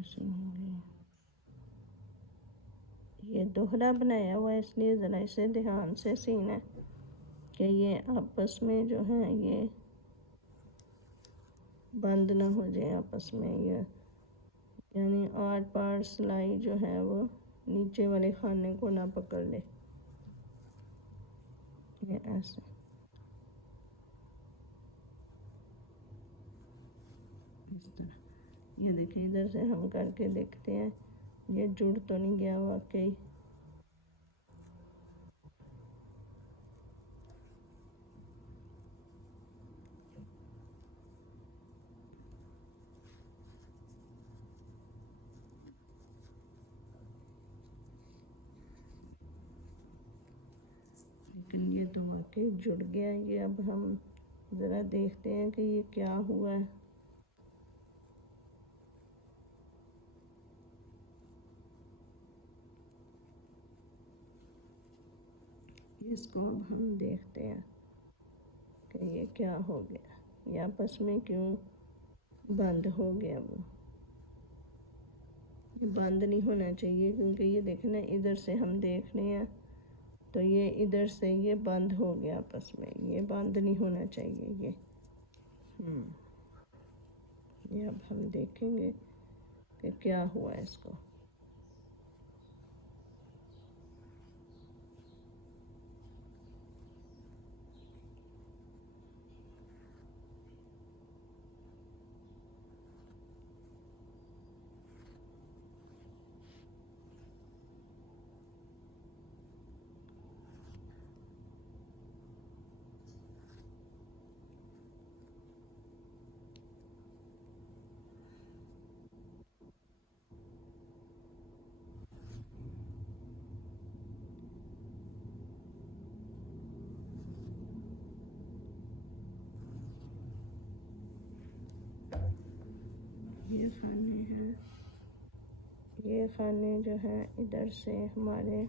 ऐसे हो गया। ये दोहरा बनाया हुआ है इसलिए ज़रा इसे ध्यान से सीना है कि ये आपस में जो है ये बंद ना हो जाए आपस में, ये यानी आर पार सिलाई जो है वो नीचे वाले खाने को ना पकड़ ले। ये ऐसे इस तरह। ये देखिए इधर से हम करके देखते हैं ये जुड़ तो नहीं गया वाकई। लेकिन ये तो वाकई जुड़ गया। ये अब हम ज़रा देखते हैं कि ये क्या हुआ है। इसको अब हम देखते हैं कि ये क्या हो गया, ये आपस में क्यों बंद हो गया। वो ये बंद नहीं होना चाहिए क्योंकि ये देखना इधर से हम देख रहे हैं तो ये इधर से ये बंद हो गया आपस में, ये बंद नहीं होना चाहिए ये। ये अब हम देखेंगे कि क्या हुआ इसको। ये खाने हैं, ये खाने जो हैं इधर से हमारे